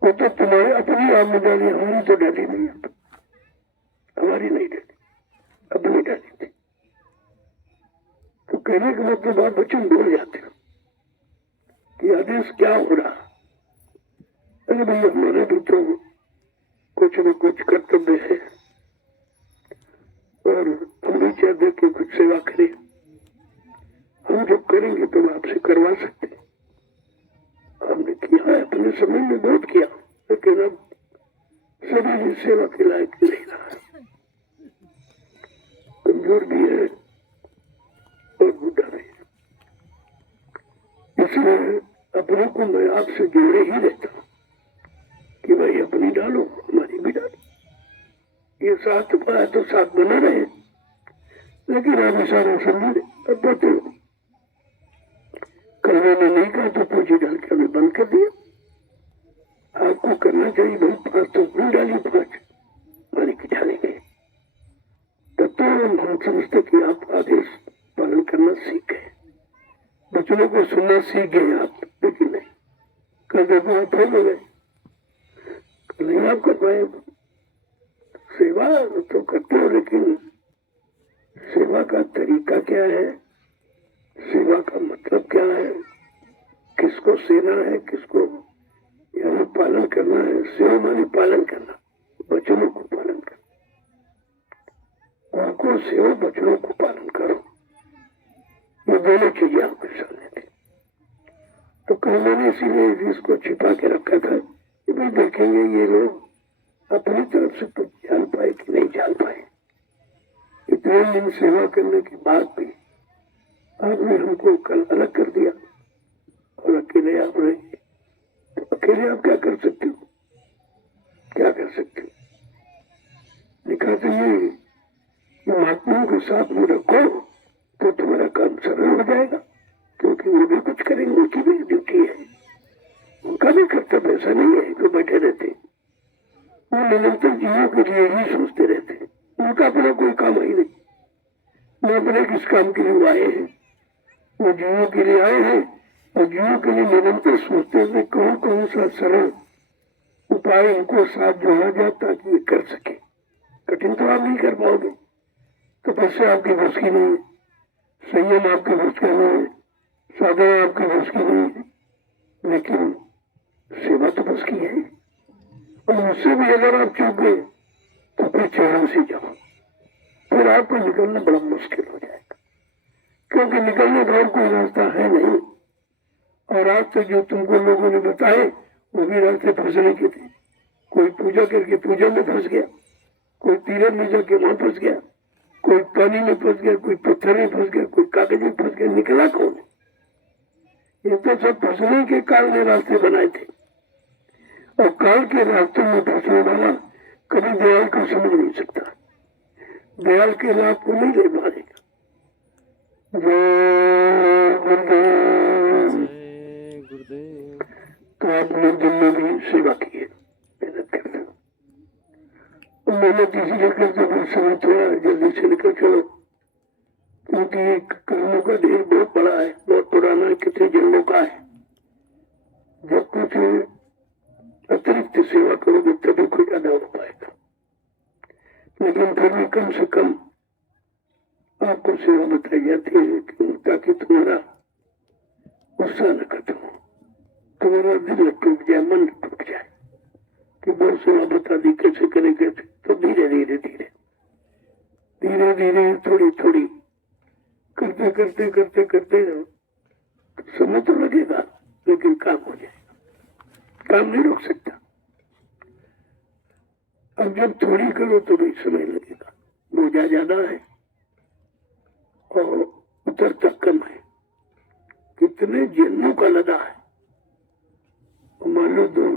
वो तो तुम्हारे अपनी आपने डाली, हमारी तो डाली नहीं। हमारी नहीं डाली, अपनी डाली थी। तो कहने का मतलब आप बच्चों बोल जाते हो कि आदेश क्या हो रहा। अरे भाई हमारे भी तो कुछ न कुछ कर्तव्य है और हम भी चाहते कि कुछ सेवा करें। हम जब करेंगे तो आपसे करवा सकते हैं। हमने किया है, अपने समय में बहुत किया, लेकिन अब सभी सेवा के लायक नहीं रहा। कमजोर भी है और बूढ़ा भी है। इसलिए अपने को मैं आपसे जोड़े ही रहता हूँ कि भाई अपनी डालो, हमारी भी डालो। ये साथ पाया तो साथ बना रहे, लेकिन आप इशारा समझे अब बातें हो। कल मैंने नहीं कहा तो पूछी डाल के हमें बंद कर दिया। आपको करना चाहिए भाई 5 तो क्यों डाली, 5 मानी की डाले गए। तब तो हम समझते कि आप आदेश पालन करना सीख गए, बच्चों को सुनना सीख गए आप, लेकिन नहीं। कल देखो आप फेल हो गए, नहीं आप कर पाए। सेवा तो करते हो, लेकिन सेवा का तरीका क्या है, सेवा का मतलब क्या है, किसको सेना है, किसको यानी पालन करना है। सेवा माने पालन करना, वचनों को पालन करना। उनको सेवा, वचनों को पालन करो, ये दोनों चीजें आपके सामने थी। तो कल मैंने इसीलिए इसको छिपा के रखा था कि भाई देखेंगे ये लोग अपनी तरफ से कुछ जान पाए कि नहीं जान पाए। इतने दिन सेवा करने के बाद भी आपने हमको कल अलग कर दिया और अकेले आप रहे। तो अकेले आप क्या कर सकते हो, क्या कर सकते हो? लिखा तो ये महात्माओं के साथ में रखो तो तुम्हारा काम सरल हो जाएगा, क्योंकि वो भी कुछ करेंगे, उनकी भी ड्यूटी है, उनका भी कर्तव्य। ऐसा नहीं है कि बैठे रहते, वो निरंतर जीवों के लिए ही सोचते रहते हैं। उनका अपना कोई काम ही नहीं। वो अपने किस काम के लिए आए हैं, वो जीवों के लिए आए हैं और जीवों के लिए निरंतर सोचते हैं कौन कौन सा सरल उपाय इनको साथ जोड़ा जाए ताकि ये कर सके। कठिन तो आप नहीं कर पाओगे, तपस्या आपकी बस की नहीं है, संयम आपके बस का नहीं है, साधना आपके बस की नहीं है, लेकिन सेवा तो बस की है। और उससे भी अगर आप चूक गए तो फिर चरण से जाओ, फिर आपको निकलना बड़ा मुश्किल हो जाएगा, क्योंकि निकलने का और कोई रास्ता है नहीं। और आज तक जो तुमको लोगों ने बताए वो भी रास्ते फंसने के थे। कोई पूजा करके पूजा में फंस गया, कोई तीरथ में जाके वहां फंस गया, कोई पानी में फंस गया, कोई पत्थर में फंस गया, कोई कागज में फंस गया। निकला कौन? ये तो सब फंसने के कारण ने रास्ते बनाए थे। और काल के रास्तों में फंसने वाला कभी दयाल को समझ नहीं सकता, दयाल के लाभ को नहीं ले पाएगा। जय गुरुदेव। तो आपने दिन में भी सेवा की है, मेहनत करते हो। मेहनत इसीलिए करते हो समय थोड़ा जल्दी से निकल चलो, क्योंकि कर्मों का ढेर बहुत बड़ा है, बहुत पुराना है, कितने जन्मों का है। जब कुछ अतिरिक्त सेवा करोगे तभी कोई अदा हो पाएगा, लेकिन फिर भी कम से कम आपको सेवा बताई जाती है ताकि तुम्हारा उत्साह न खत्म हो। तुम्हारा दिल टूट जाए, मन टूट जाए कि बहुत सेवा बता दी, कैसे करे कैसे, तो धीरे धीरे धीरे धीरे धीरे थोड़ी थोड़ी करते करते करते करते समय तो लगेगा, लेकिन काम हो जाएगा। काम नहीं रोक सकता। अब जब थोड़ी करो तो भी समय लगेगा, बोझा ज्यादा है और उतरता कम है। कितने जन्मों का लदा है। मान लो दो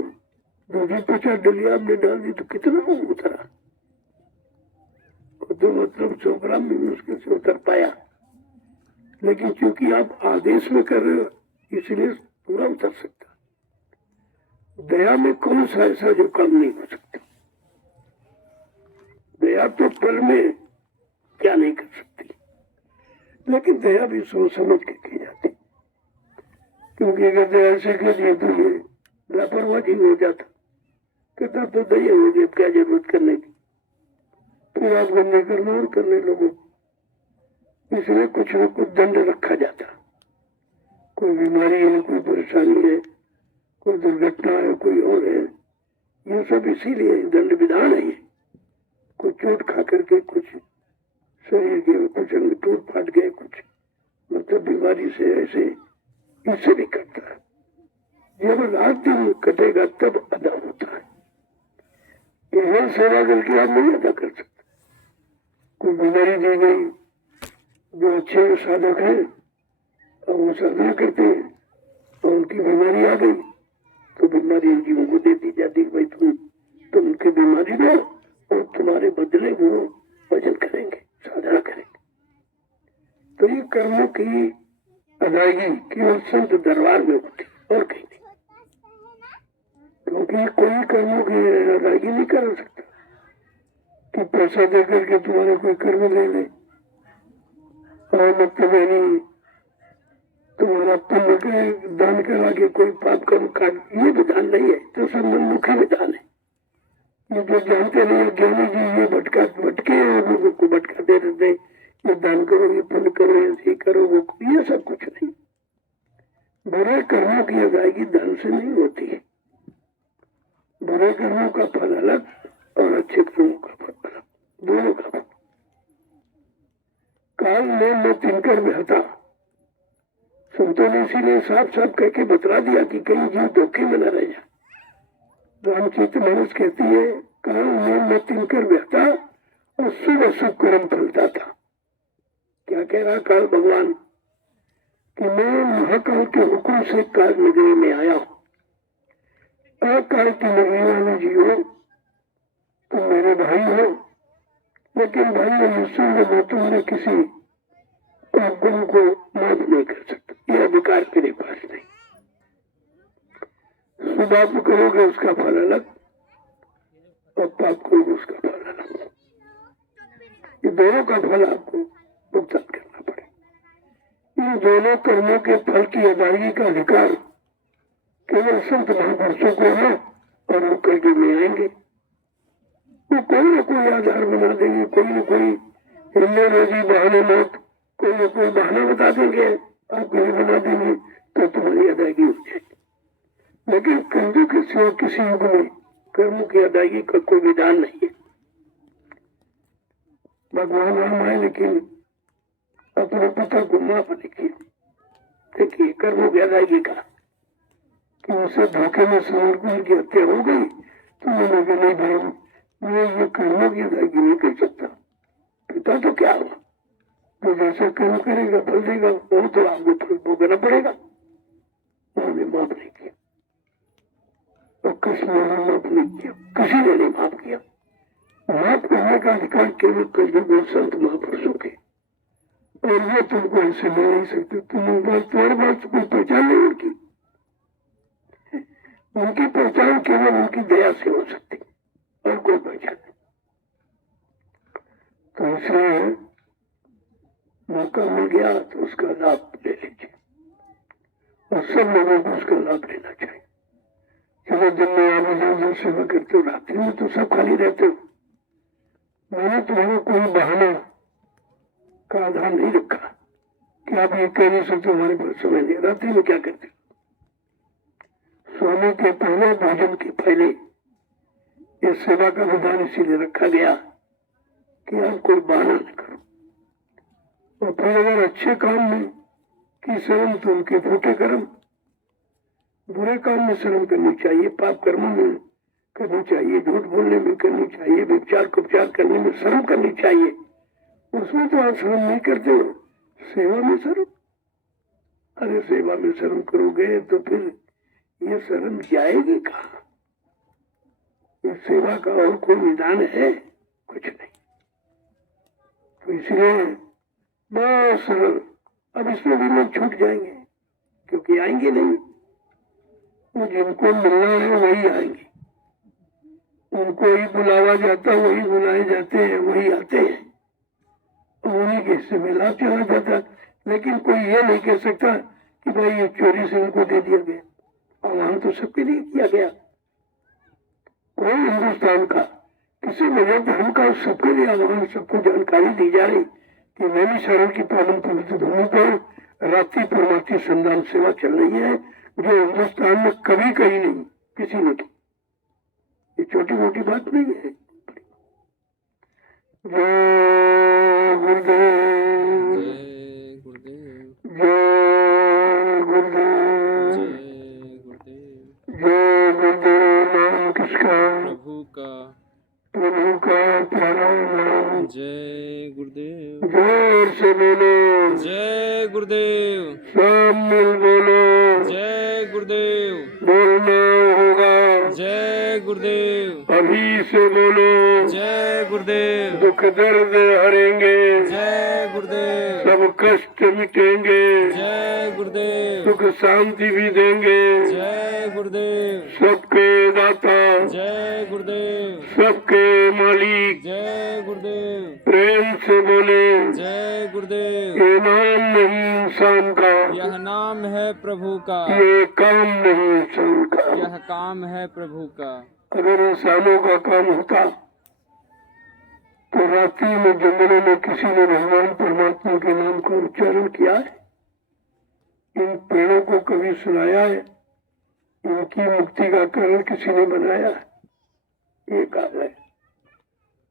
250 डलिया आपने डाल दी तो कितना उतरा, तो मतलब 100 ग्राम भी मुश्किल से उतर पाया। लेकिन क्योंकि आप आदेश में कर रहे हो इसलिए पूरा उतर सकता। दया में कौन सा ऐसा जो कम नहीं हो सकता। दया तो पल में क्या नहीं कर सकती, लेकिन दया भी सोच समझ के की जाती। क्योंकि अगर दया से कर दिए तो ये लापरवाही हो जाता, कहता तो दया हो गई, क्या जरूरत करने की, फिर आप गंदे करना और करने लोगों। इसलिए कुछ न कुछ दंड रखा जाता। कोई बीमारी है, कोई परेशानी है, कोई दुर्घटना है, कोई और है, ये सब इसीलिए दंड विधान है। ये कुछ चोट खा करके कुछ शरीर के कुछ अंग टूट फाट गए, कुछ मतलब बीमारी से ऐसे इससे भी करता है। जब रात दिन कटेगा तब अदा होता है। यह सेवा करके आप नहीं अदा कर सकते। कोई बीमारी दी गई, जो अच्छे साधक है और वो साधना करते हैं और उनकी बीमारी आ गई तो बीमारी जीवों को दे दी जाती है। भाई तुम उनकी बीमारी दो और तुम्हारे बदले वो भजन करेंगे, साधना करेंगे। तो ये कर्मों की अदायगी केवल संत दरबार में होती और कहीं नहीं। क्योंकि कोई कर्मों की अदायगी नहीं कर सकता कि पैसा दे करके तुम्हारे कोई कर्म ले ले और मतलब यानी तुम्हारा पुण्य के दान करा के कोई पाप कर्म काट, ये विधान नहीं है। तो सब मनमुखी विधान है। ये जो जानते नहीं ज्ञानी जी ये भटके लोगों को भटका दे देते, ये दान करो, ये पुण्य करो, ऐसे करो, वो ये सब कुछ नहीं। बुरे कर्मों की अदायगी दान से नहीं होती है। बुरे कर्मों का फल अलग और अच्छे कर्मों का फल अलग, दोनों का फल। काल ने न तिनकर बहता, संतों ने इसीलिए साफ साफ कह के बतला दिया कि कहीं जीव धोखे में न रह जाए। रामचरित मानस कहती है काल ने न तिनकर बहता और शुभ अशुभ कर्म फलता था। क्या कह रहा काल भगवान कि मैं महाकाल के हुक्म से काल नगरी में आया हूं। अकाल की नगरी वाले जीवो तुम मेरे भाई हो, लेकिन भाई मैं तुम्हारे किसी पाप गुण को माफ नहीं कर सकता। यह अधिकार तेरे पास नहीं। शुभाप करोगे उसका फल अलग और पाप करोगे उसका फल अलग। ये दोनों का फल आपको भुगतान करना पड़ेगा। इन दोनों कर्मों के फल की अदायगी का अधिकार केवल संत महापुरुषों को है और वो कलयुग में आएंगे। वो कोई न कोई आधार बना देंगे, कोई न कोई हिलने रोजी बहाने मौत, कोई न कोई बहाना बता देंगे, आपको ये बना देंगे तो तुम्हारी अदायगी हो जाएगी। लेकिन कलयुग के सिवा किसी युग में कर्मों की अदायगी का कोई विधान नहीं है। भगवान राम आए लेकिन अपने पिता को माफ नहीं किया। देखिए कर्मों की अदायगी का कि उसे धोखे में समर्पण की हत्या हो गई तो मैंने कहा नहीं भाई मैं ये कर्मों की अदायगी नहीं कर सकता। पिता तो क्या हुआ, तो जैसा कर्म करेगा फल देगा, वो तो आपको फल भोगना पड़ेगा। उन्होंने माफ नहीं किया और कृष्ण ने माफ नहीं किया, किसी ने नहीं माफ किया। माफ करने का अधिकार केवल कलयुग और संत महापुरुषों के, और वो तुमको ऐसे ले नहीं सकते। तुम्हारे पास कोई पहचान नहीं उनकी। उनकी पहचान केवल उनकी दया से हो सकती और कोई पहचान नहीं। तो इसलिए मौका मिल गया तो उसका लाभ ले लीजिए और सब लोगों को उसका लाभ लेना चाहिए। चलो दिन में आप इधर सेवा करते हो, रात्रि में तो सब खाली रहते हो। मैंने तुम्हारा कोई बहाना का आधार नहीं रखा कि आप ये कह नहीं सकते हमारे पास समय नहीं। रात्रि में क्या करते सोने के पहले, भोजन के पहले ये सेवा का विधान इसीलिए रखा गया कि आप कोई बहाना न करो। और फिर अगर अच्छे काम में की शर्म तो उनके फूटे कर्म, बुरे काम में शर्म करनी चाहिए, पाप कर्मों में करनी चाहिए, झूठ बोलने में करनी चाहिए, व्यभिचार कुपचार करने में शर्म करनी चाहिए। उसमें तो आप शर्म नहीं करते हो, सेवा में शर्म। अरे सेवा में शर्म करोगे तो फिर ये शर्म जाएगी कहाँ? इस सेवा का और कोई विधान है? कुछ नहीं। तो इसलिए बहुत सरल। अब इसमें भी लोग छूट जाएंगे क्योंकि आएंगे नहीं। वो जिनको मिलना है वही आएंगे, उनको ही बुलावा जाता, वही बुलाए जाते हैं, वही आते हैं, उन्हीं के हिस्से में लाभ चला जाता। लेकिन कोई ये नहीं कह सकता कि भाई ये चोरी से उनको दे दिया गया। आह्वान तो सबके लिए किया गया। कोई हिंदुस्तान का किसी मजहब धर्म का सबके लिए आह्वान, सबको जानकारी दी जा रही कि नैमिषारण्य की पावन पवित्र भूमि पर रात्रि परमार्थी संधान सेवा चल रही है, जो हिंदुस्तान में कभी कहीं नहीं किसी ने की। ये छोटी मोटी बात नहीं है। जय गुरुदेव, जय गुरुदेव, जय गुरुदेव। नाम किसका? प्रभु का प्यारा नाम। जय गुरुदेव, जोर से बोलो, जय गुरुदेव, सब मिल बोलो, जय गुरुदेव, बोलना होगा, जय गुरुदेव, अभी से बोलो, जय गुरुदेव, दुख दर्द हरेंगे, जय गुरुदेव, सब कष्ट मिटेंगे, जय गुरुदेव, सुख शांति भी देंगे, जय गुरुदेव, सबके दाता, जय गुरुदेव, सबके मालिक, जय गुरुदेव, प्रेम से बोले, जय गुरुदेव। ये नाम नहीं इंसान का, यह नाम है प्रभु का, ये काम नहीं इंसान का। यह काम है प्रभु का। अगर इंसानों का काम होता तो रात्रि में जंगलों में किसी ने भगवान परमात्मा के नाम का उच्चारण किया है? इन पेड़ों को कभी सुनाया है? इनकी मुक्ति का कारण किसी ने बनाया है? ये काम है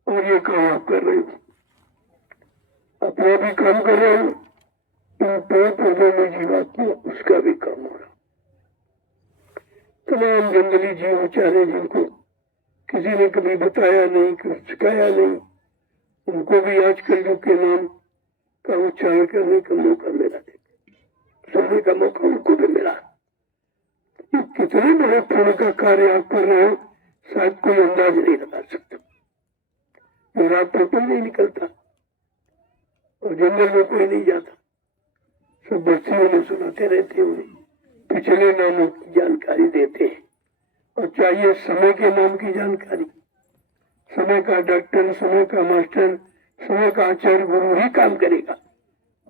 और ये काम आप कर रहे हो। अपना भी काम कर रहे हो, इन पेड़ पौधों में जीवात्मा उसका भी काम हो रहा। तमाम जंगली जीव बेचारे जिनको किसी ने कभी बताया नहीं, कुछ सिखाया नहीं, उनको भी आजकल युग के नाम का उच्चारण करने का मौका मिला, सुनने का मौका उनको भी मिला। ये कितने बड़े पुण्य का कार्य आप कर रहे हो, शायद कोई अंदाज नहीं लगा सकता। जो रात पर कोई नहीं निकलता और जंगल में कोई नहीं जाता, सब बस्तियों में सुनाते रहते हैं, पिछले नामों की जानकारी देते हैं। और चाहिए समय के नाम की जानकारी। समय का डॉक्टर, समय का मास्टर, समय का आचार्य गुरु ही काम करेगा।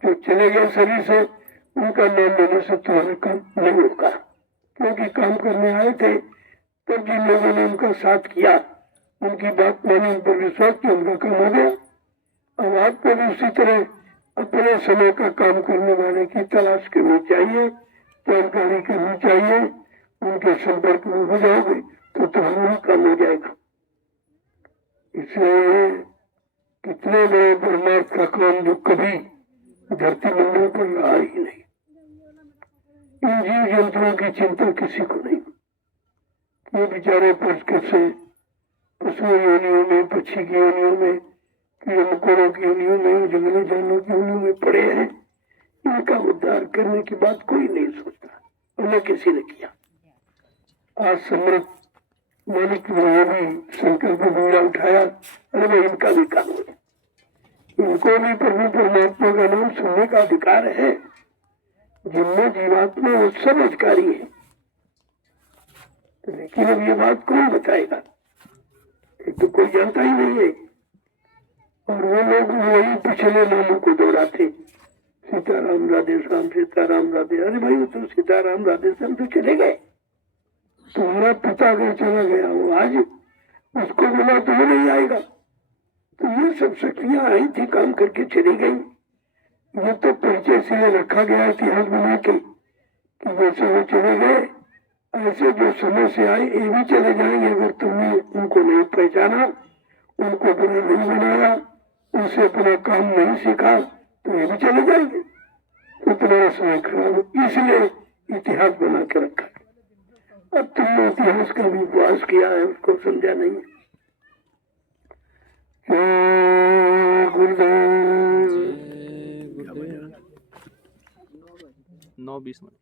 जो चले गए शरीर से उनका नाम लेने से तुम्हारा काम नहीं होगा, क्योंकि काम करने आए थे तब जिन लोगों ने उनका साथ किया, उनकी बात मानी, उन पर विश्वास किया, उनका काम हो गया। अब आपको भी उसी तरह अपने समय का काम करने वाले की तलाश करनी चाहिए, जानकारी करनी चाहिए। उनके संपर्क में हो जाओगे तो तुम्हारा ही काम हो जाएगा। इसलिए कितने बड़े परमार्थ का काम जो कभी धरती मंडल पर रहा ही नहीं। इन जीव जंतुओं की चिंता किसी को नहीं। ये बेचारे कैसे पशु योनियों में, पक्षी की योनियों में, कीड़े मकोड़ों की योनियों में, जंगली जानवरों की योनियों में पड़े हैं। इनका उद्धार करने की बात कोई नहीं सोचता और न किसी ने किया। आज सम्राट मालिक ने भी शंकर को बीड़ा उठाया, अरे भाई इनका भी काम हो गया। इनको भी प्रभु परमात्मा का नाम सुनने का अधिकार है। जिनमें जीवात्मा वो सब अधिकारी है। लेकिन अब ये बात कौन बताएगा? एक तो कोई जानता ही नहीं है और वो लोग वही पिछले नामों को दोहराते, सीताराम राधे श्याम, सीताराम राधे। अरे भाई वो तो सीताराम राधे श्याम तो चले गए। तुम्हारा पिता अगर चला गया वो आज, उसको बोला तो वो नहीं आएगा। तो ये सब शक्तियां आई थी, काम करके चली गई। ये तो परिचय से रखा गया इतिहास बना के कि जैसे वो चले गए ऐसे जो समय से आए ये भी चले जाएंगे अगर तुमने उनको नहीं पहचाना, उनको बुरा नहीं बनाया, उनसे अपना काम नहीं सीखा तो ये भी चले जाएंगे, तो तुम्हारा समय खराब हो। इसलिए इतिहास बना के रखा। अब तुमने इतिहास का भी उपवास किया है, उसको समझा नहीं। जय गुरुदेव। 9:20 मिनट।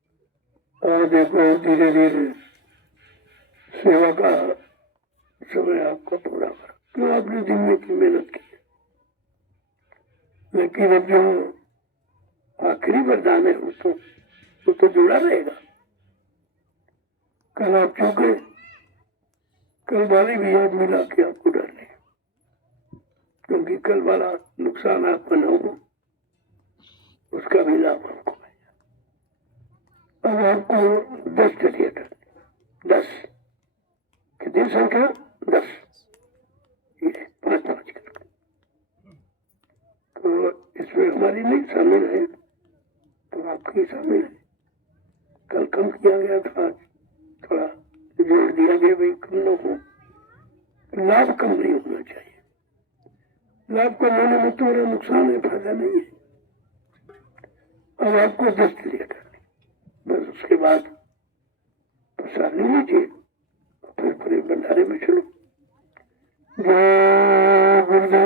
और देखो धीरे धीरे सेवा का समय आपका पूरा करो, क्यों आपने दिन में की मेहनत की, लेकिन अब जो आखिरी वरदान है वो तो जुड़ा रहेगा। कल आप चूके, कल वाले भी याद मिला के आपको डर नहीं, क्योंकि कल वाला नुकसान आपका न हो, उसका भी लाभ आपको है। अब आपको 10 चलिए, 10 कितनी संख्या, 10 5 कर, तो इसमें हमारी नहीं शामिल है तो आपकी शामिल है। कल कम किया गया था, थोड़ा जोड़ दिया गया भाई कम न हो, लाभ कम नहीं होना चाहिए। लाभ कम होने में तो मेरा नुकसान है, फायदा नहीं है। अब आपको 10 क्रिया करनी, बस उसके बाद प्रसाद ले लीजिए, फिर पूरे भंडारे में चलो। जय गुरुदेव।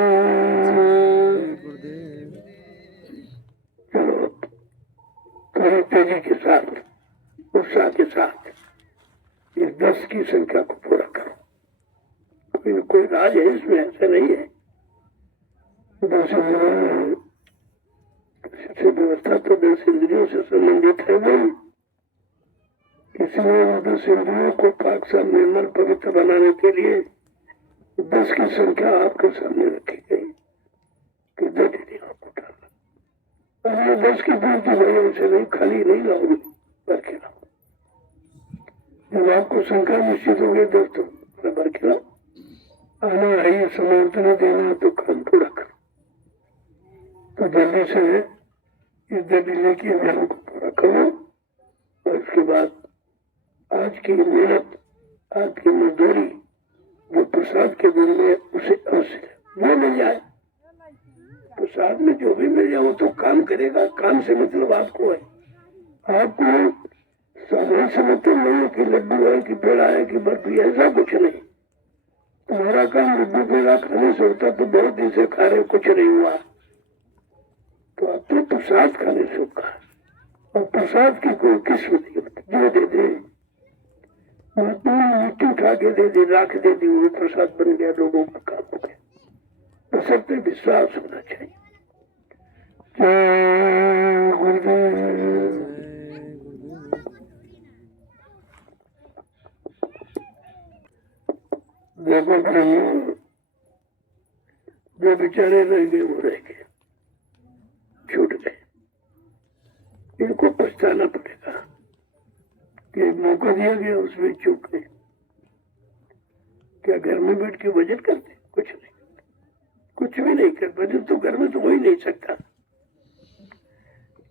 चलो थोड़ी तेजी के साथ, उत्साह के साथ इस 10 की संख्या को पूरा करो। कोई न कोई राज है इसमें, ऐसा नहीं है। 10 व्यवस्था तो 10 इंद्रियों से संबंधित है नहीं, इसलिए 10 इंद्रियों को पाक सा निर्मल पवित्र बनाने के लिए 10 की संख्या आपके सामने रखी गई कि 10 दिन आपको डालना। अब ये 10 की पूर्ति भाई से नहीं, खाली नहीं लाओगे, भर के लाओ। जब आपको संख्या निश्चित हो गई दोस्तों, भर के लाओ। आना है, समय उतना देना तो काम पूरा करो। तो जल्दी से इस दलीले की अभियान को पूरा करो, और उसके बाद आज की मेहनत, आज की मजदूरी जो प्रसाद के दिन में उसे अवश्य वो मिल जाए। प्रसाद में जो भी मिल जाए वो तो काम करेगा, काम से मतलब आपको है। आपको साधारण से मतलब नहीं है कि लड्डू है कि पेड़ा है कि बर्फी, ऐसा कुछ नहीं। तुम्हारा काम लड्डू पेड़ा खाने से होता तो बहुत दिन से खा रहे, कुछ नहीं हुआ। तो आप तो प्रसाद खाने से होगा, और प्रसाद की कोई किस्म नहीं होती, जो दे दे मिट्टी उठा के दे दी, राख दे दी, वो प्रसाद बन गया, लोगों का काम हो गया। तो सब पे विश्वास होना चाहिए। जय गुरुदेव। देखो प्रेमी, जो बेचारे रह गए वो रह गए, छूट गए। इनको पछताना पड़ेगा कि मौका दिया गया उसमें चूक गए। क्या घर में बैठ के भजन करते? कुछ नहीं, कुछ भी नहीं कर। भजन तो घर में तो हो ही नहीं सकता।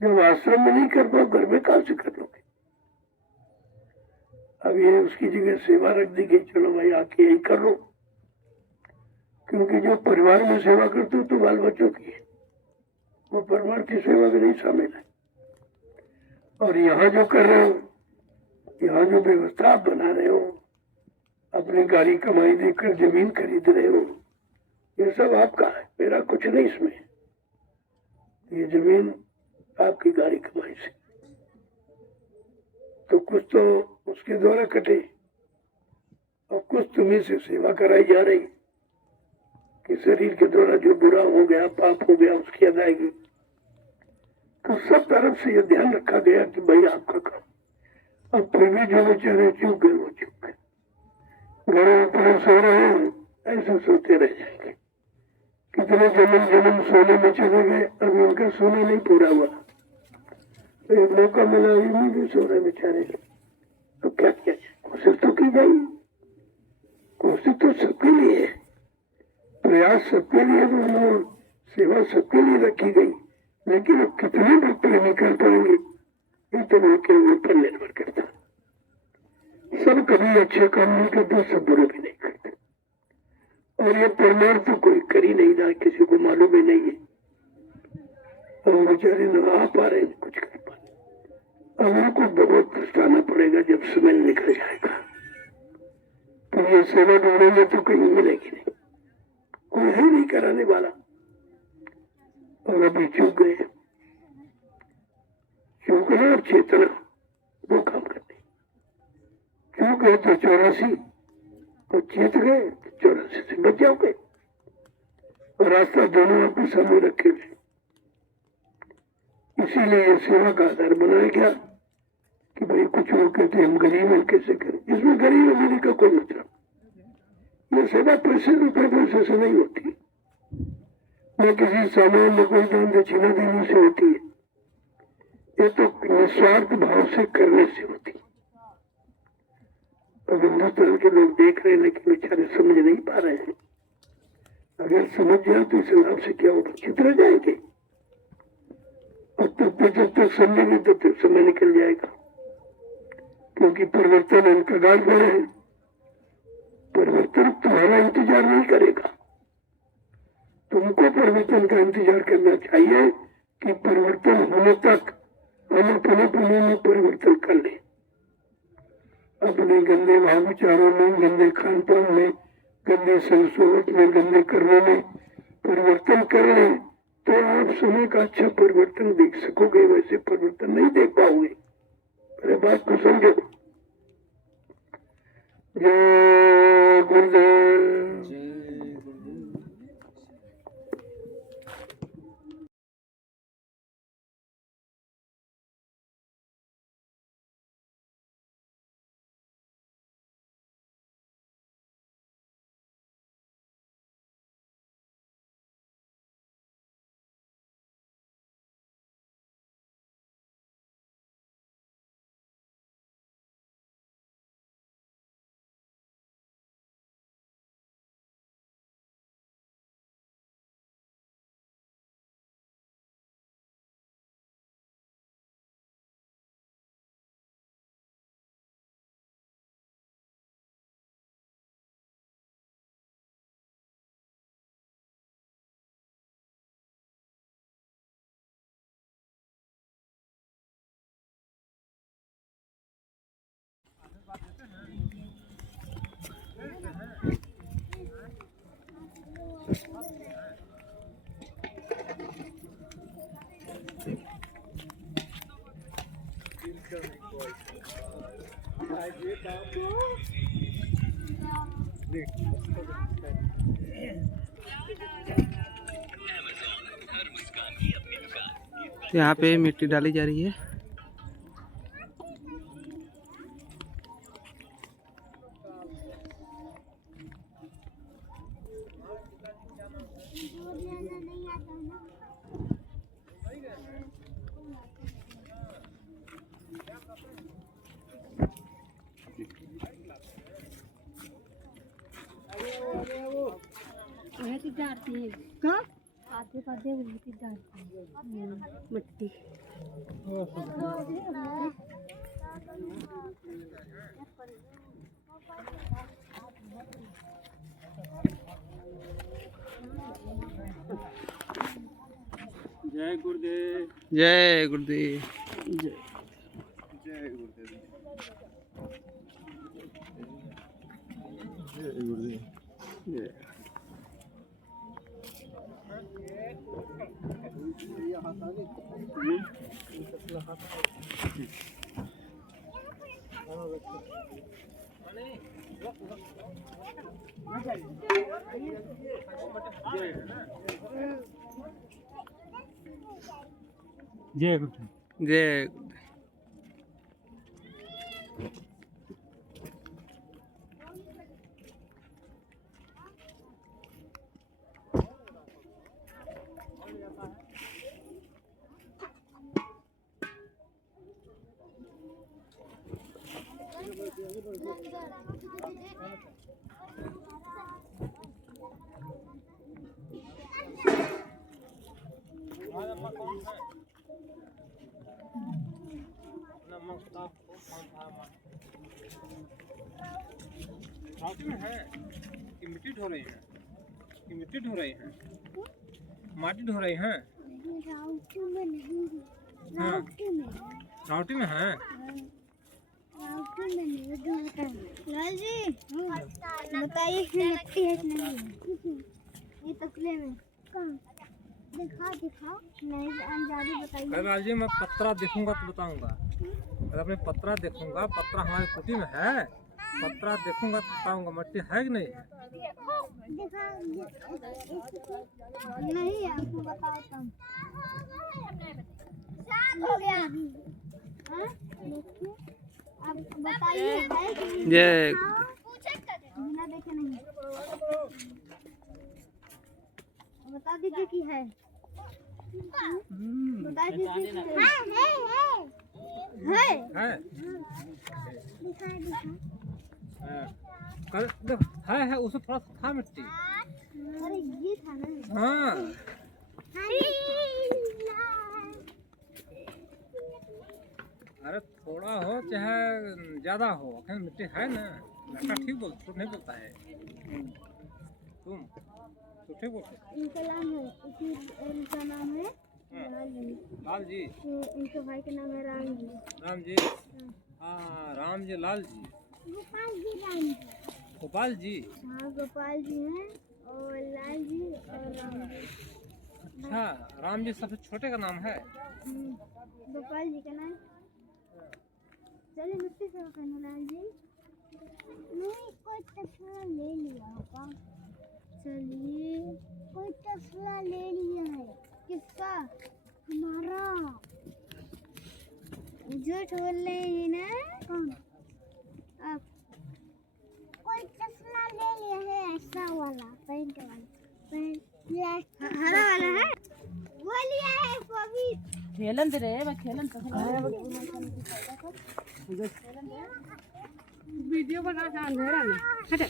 जब आश्रम में नहीं कर पाओ, घर में कहां से कर लोगे? अब ये उसकी जगह सेवा रख दी गई, चलो भाई आके यही कर लो, क्योंकि जो परिवार में सेवा करते हो तो बाल बच्चों की है, वो परिवार की सेवा में नहीं शामिल है। और यहाँ जो कर रहे हो, यहाँ जो व्यवस्था आप बना रहे हो, अपनी गाड़ी कमाई देकर जमीन खरीद रहे हो, ये सब आपका है, मेरा कुछ नहीं इसमें। ये जमीन आपकी गाड़ी कमाई से, तो कुछ तो उसके द्वारा कटे और कुछ तुम्हें से सेवा कराई जा रही कि शरीर के द्वारा जो बुरा हो गया, पाप हो गया, उसकी अदायगी। तो सब तरफ से ये ध्यान रखा गया कि भाई आपका काम। अब फिर भी जो बेचारे चूक गए वो चूक गए, घरों पर सो रहे हैं, ऐसे सोते रह जाएंगे। कितने जन्म सोने में चले गए, अभी उनका सोना नहीं पूरा हुआ। तो एक मौका मिला, ये भी सो रहे बेचारे, तो क्या किया जाए? कोशिश तो की जाए, कोशिश तो सबके लिए है, प्रयास सबके लिए, तो सेवा सबके लिए रखी गई। लेकिन अब कितने लोग पूरे नहीं कर पाएंगे, ये तो उनके ऊपर निर्भर करता है। सब कभी अच्छे काम नहीं करते, सब बुरे भी नहीं करते। और ये प्रमाण तो कोई कर ही नहीं रहा, किसी को मालूम ही नहीं है। और बेचारे न आ पा रहे, कुछ कर पा रहे। अब उनको बहुत पछताना पड़ेगा जब समय निकल जाएगा। तो ये सेवा ढूंढेंगे तो कहीं मिलेगी नहीं, कोई है नहीं कराने वाला। और अभी चूक गए, चूकना और चेतना दो काम करते। चूक गए तो 84 और चेत गए तो 84 से बच जाओगे। और रास्ता दोनों आपके सामने रखे हुए। इसीलिए ये सेवा का आधार बनाया गया कि भाई कुछ लोग कहते हैं हम गरीब हैं, कैसे करें। इसमें गरीब अमीरी का कोई मतलब। ये सेवा पैसे रुपए पैसे से नहीं होती, न किसी सामान न कोई दान दक्षिणा देने से होती है। ये तो निस्वार्थ भाव से करने से होती है। अब हिंदुस्तान के लोग देख रहे हैं लेकिन बेचारे समझ नहीं पा रहे हैं। अगर समझ जाए तो इस लाभ से क्या होगा, चित्र जाएंगे। और तब तक जब तक समझेंगे तब तक समय निकल जाएगा, क्योंकि परिवर्तन इनका गाड़ पर है। परिवर्तन तुम्हारा इंतजार नहीं करेगा, तुमको परिवर्तन का इंतजार करना चाहिए कि परिवर्तन होने तक हम अपने पुणे में परिवर्तन कर लें। अपने गंदे भाव विचारों में, गंदे खान पान में, गंदे संस्कृत में, गंदे कर्मों में परिवर्तन कर लें तो आप समय का अच्छा परिवर्तन देख सकोगे। वैसे परिवर्तन नहीं देख पाओगे। अरे बात को समझो। जय गुरुदेव। जय गुरुदेव। यहाँ पे मिट्टी डाली जा रही है। आधे पाधे उल्टी डालती है मिट्टी। जय गुरुदेव। जय गुरुदेव। जय जय गुरुदेव। जय गुरुदेव। जय जय गुरुदेव। जय में है कि मिट्टी ढो रही हैं? कि मिट्टी ढो रही हैं? माटी ढो रही हैं? राउटी में नहीं है। हाँ। राउटी में रावटी में है? राउटी में नहीं ढूंढता है। लाल जी बताइए कि मिट्टी है कि नहीं? ये तसले में कहाँ? दिखाओ नहीं अंदाज़े बताइए। अरे लाल जी मैं पत्रा देखूंगा तो बताऊंगा। अगर मैं पत्रा देखूंगा, पत्रा हमारी कुटी में है, पत्रा देखूंगा तो बताऊंगा मिट्टी है कि नहीं है। नहीं है, आपको बताओ तब। हो गया। हाँ? देखिए, अब बताइए है कि नहीं? जय बिना देखे नहीं। बता दीजिए कि है। बता दीजिए कि है। है? दिखा। हाँ। कल देखो है उसमें थोड़ा सा था मिट्टी। अरे ये था ना। हाँ। अरे थोड़ा हो चाहे ज्यादा हो, अखन मिट्टी है ना। लड़का ठीक बोल, झूठ नहीं बोलता है। तुम तो ठीक बोलते। इनका नाम है इनका नाम है लाल जी। लाल जी। इनके भाई का नाम है राम जी। राम जी। हाँ राम जी लाल जी। गोपाल जी राम जी। गोपाल जी। हाँ गोपाल जी हैं और लाल जी और राम जी। अच्छा राम जी सबसे छोटे का नाम है? गोपाल जी का नाम। चलिए मिट्टी से करना लाल जी। नहीं कोई तस्वीर ले लिया होगा। चलिए कोई तस्वीर ले लिया है। किसका? हमारा। झूठ बोल रहे हैं ना? कौन? आप। कोई चश्मा ले लिया है ऐसा वाला पेंट वाला हरा वाला है वो लिया है पवित्र। खेलन दे रे मैं खेलन तो वीडियो बना के अंधेरा में हट।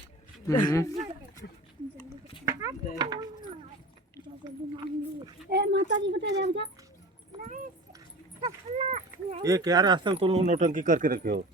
ए माता जी बता दे जा। नहीं सपना ये क्या रास्ते में तुम लोग नौटंकी करके रखे हो?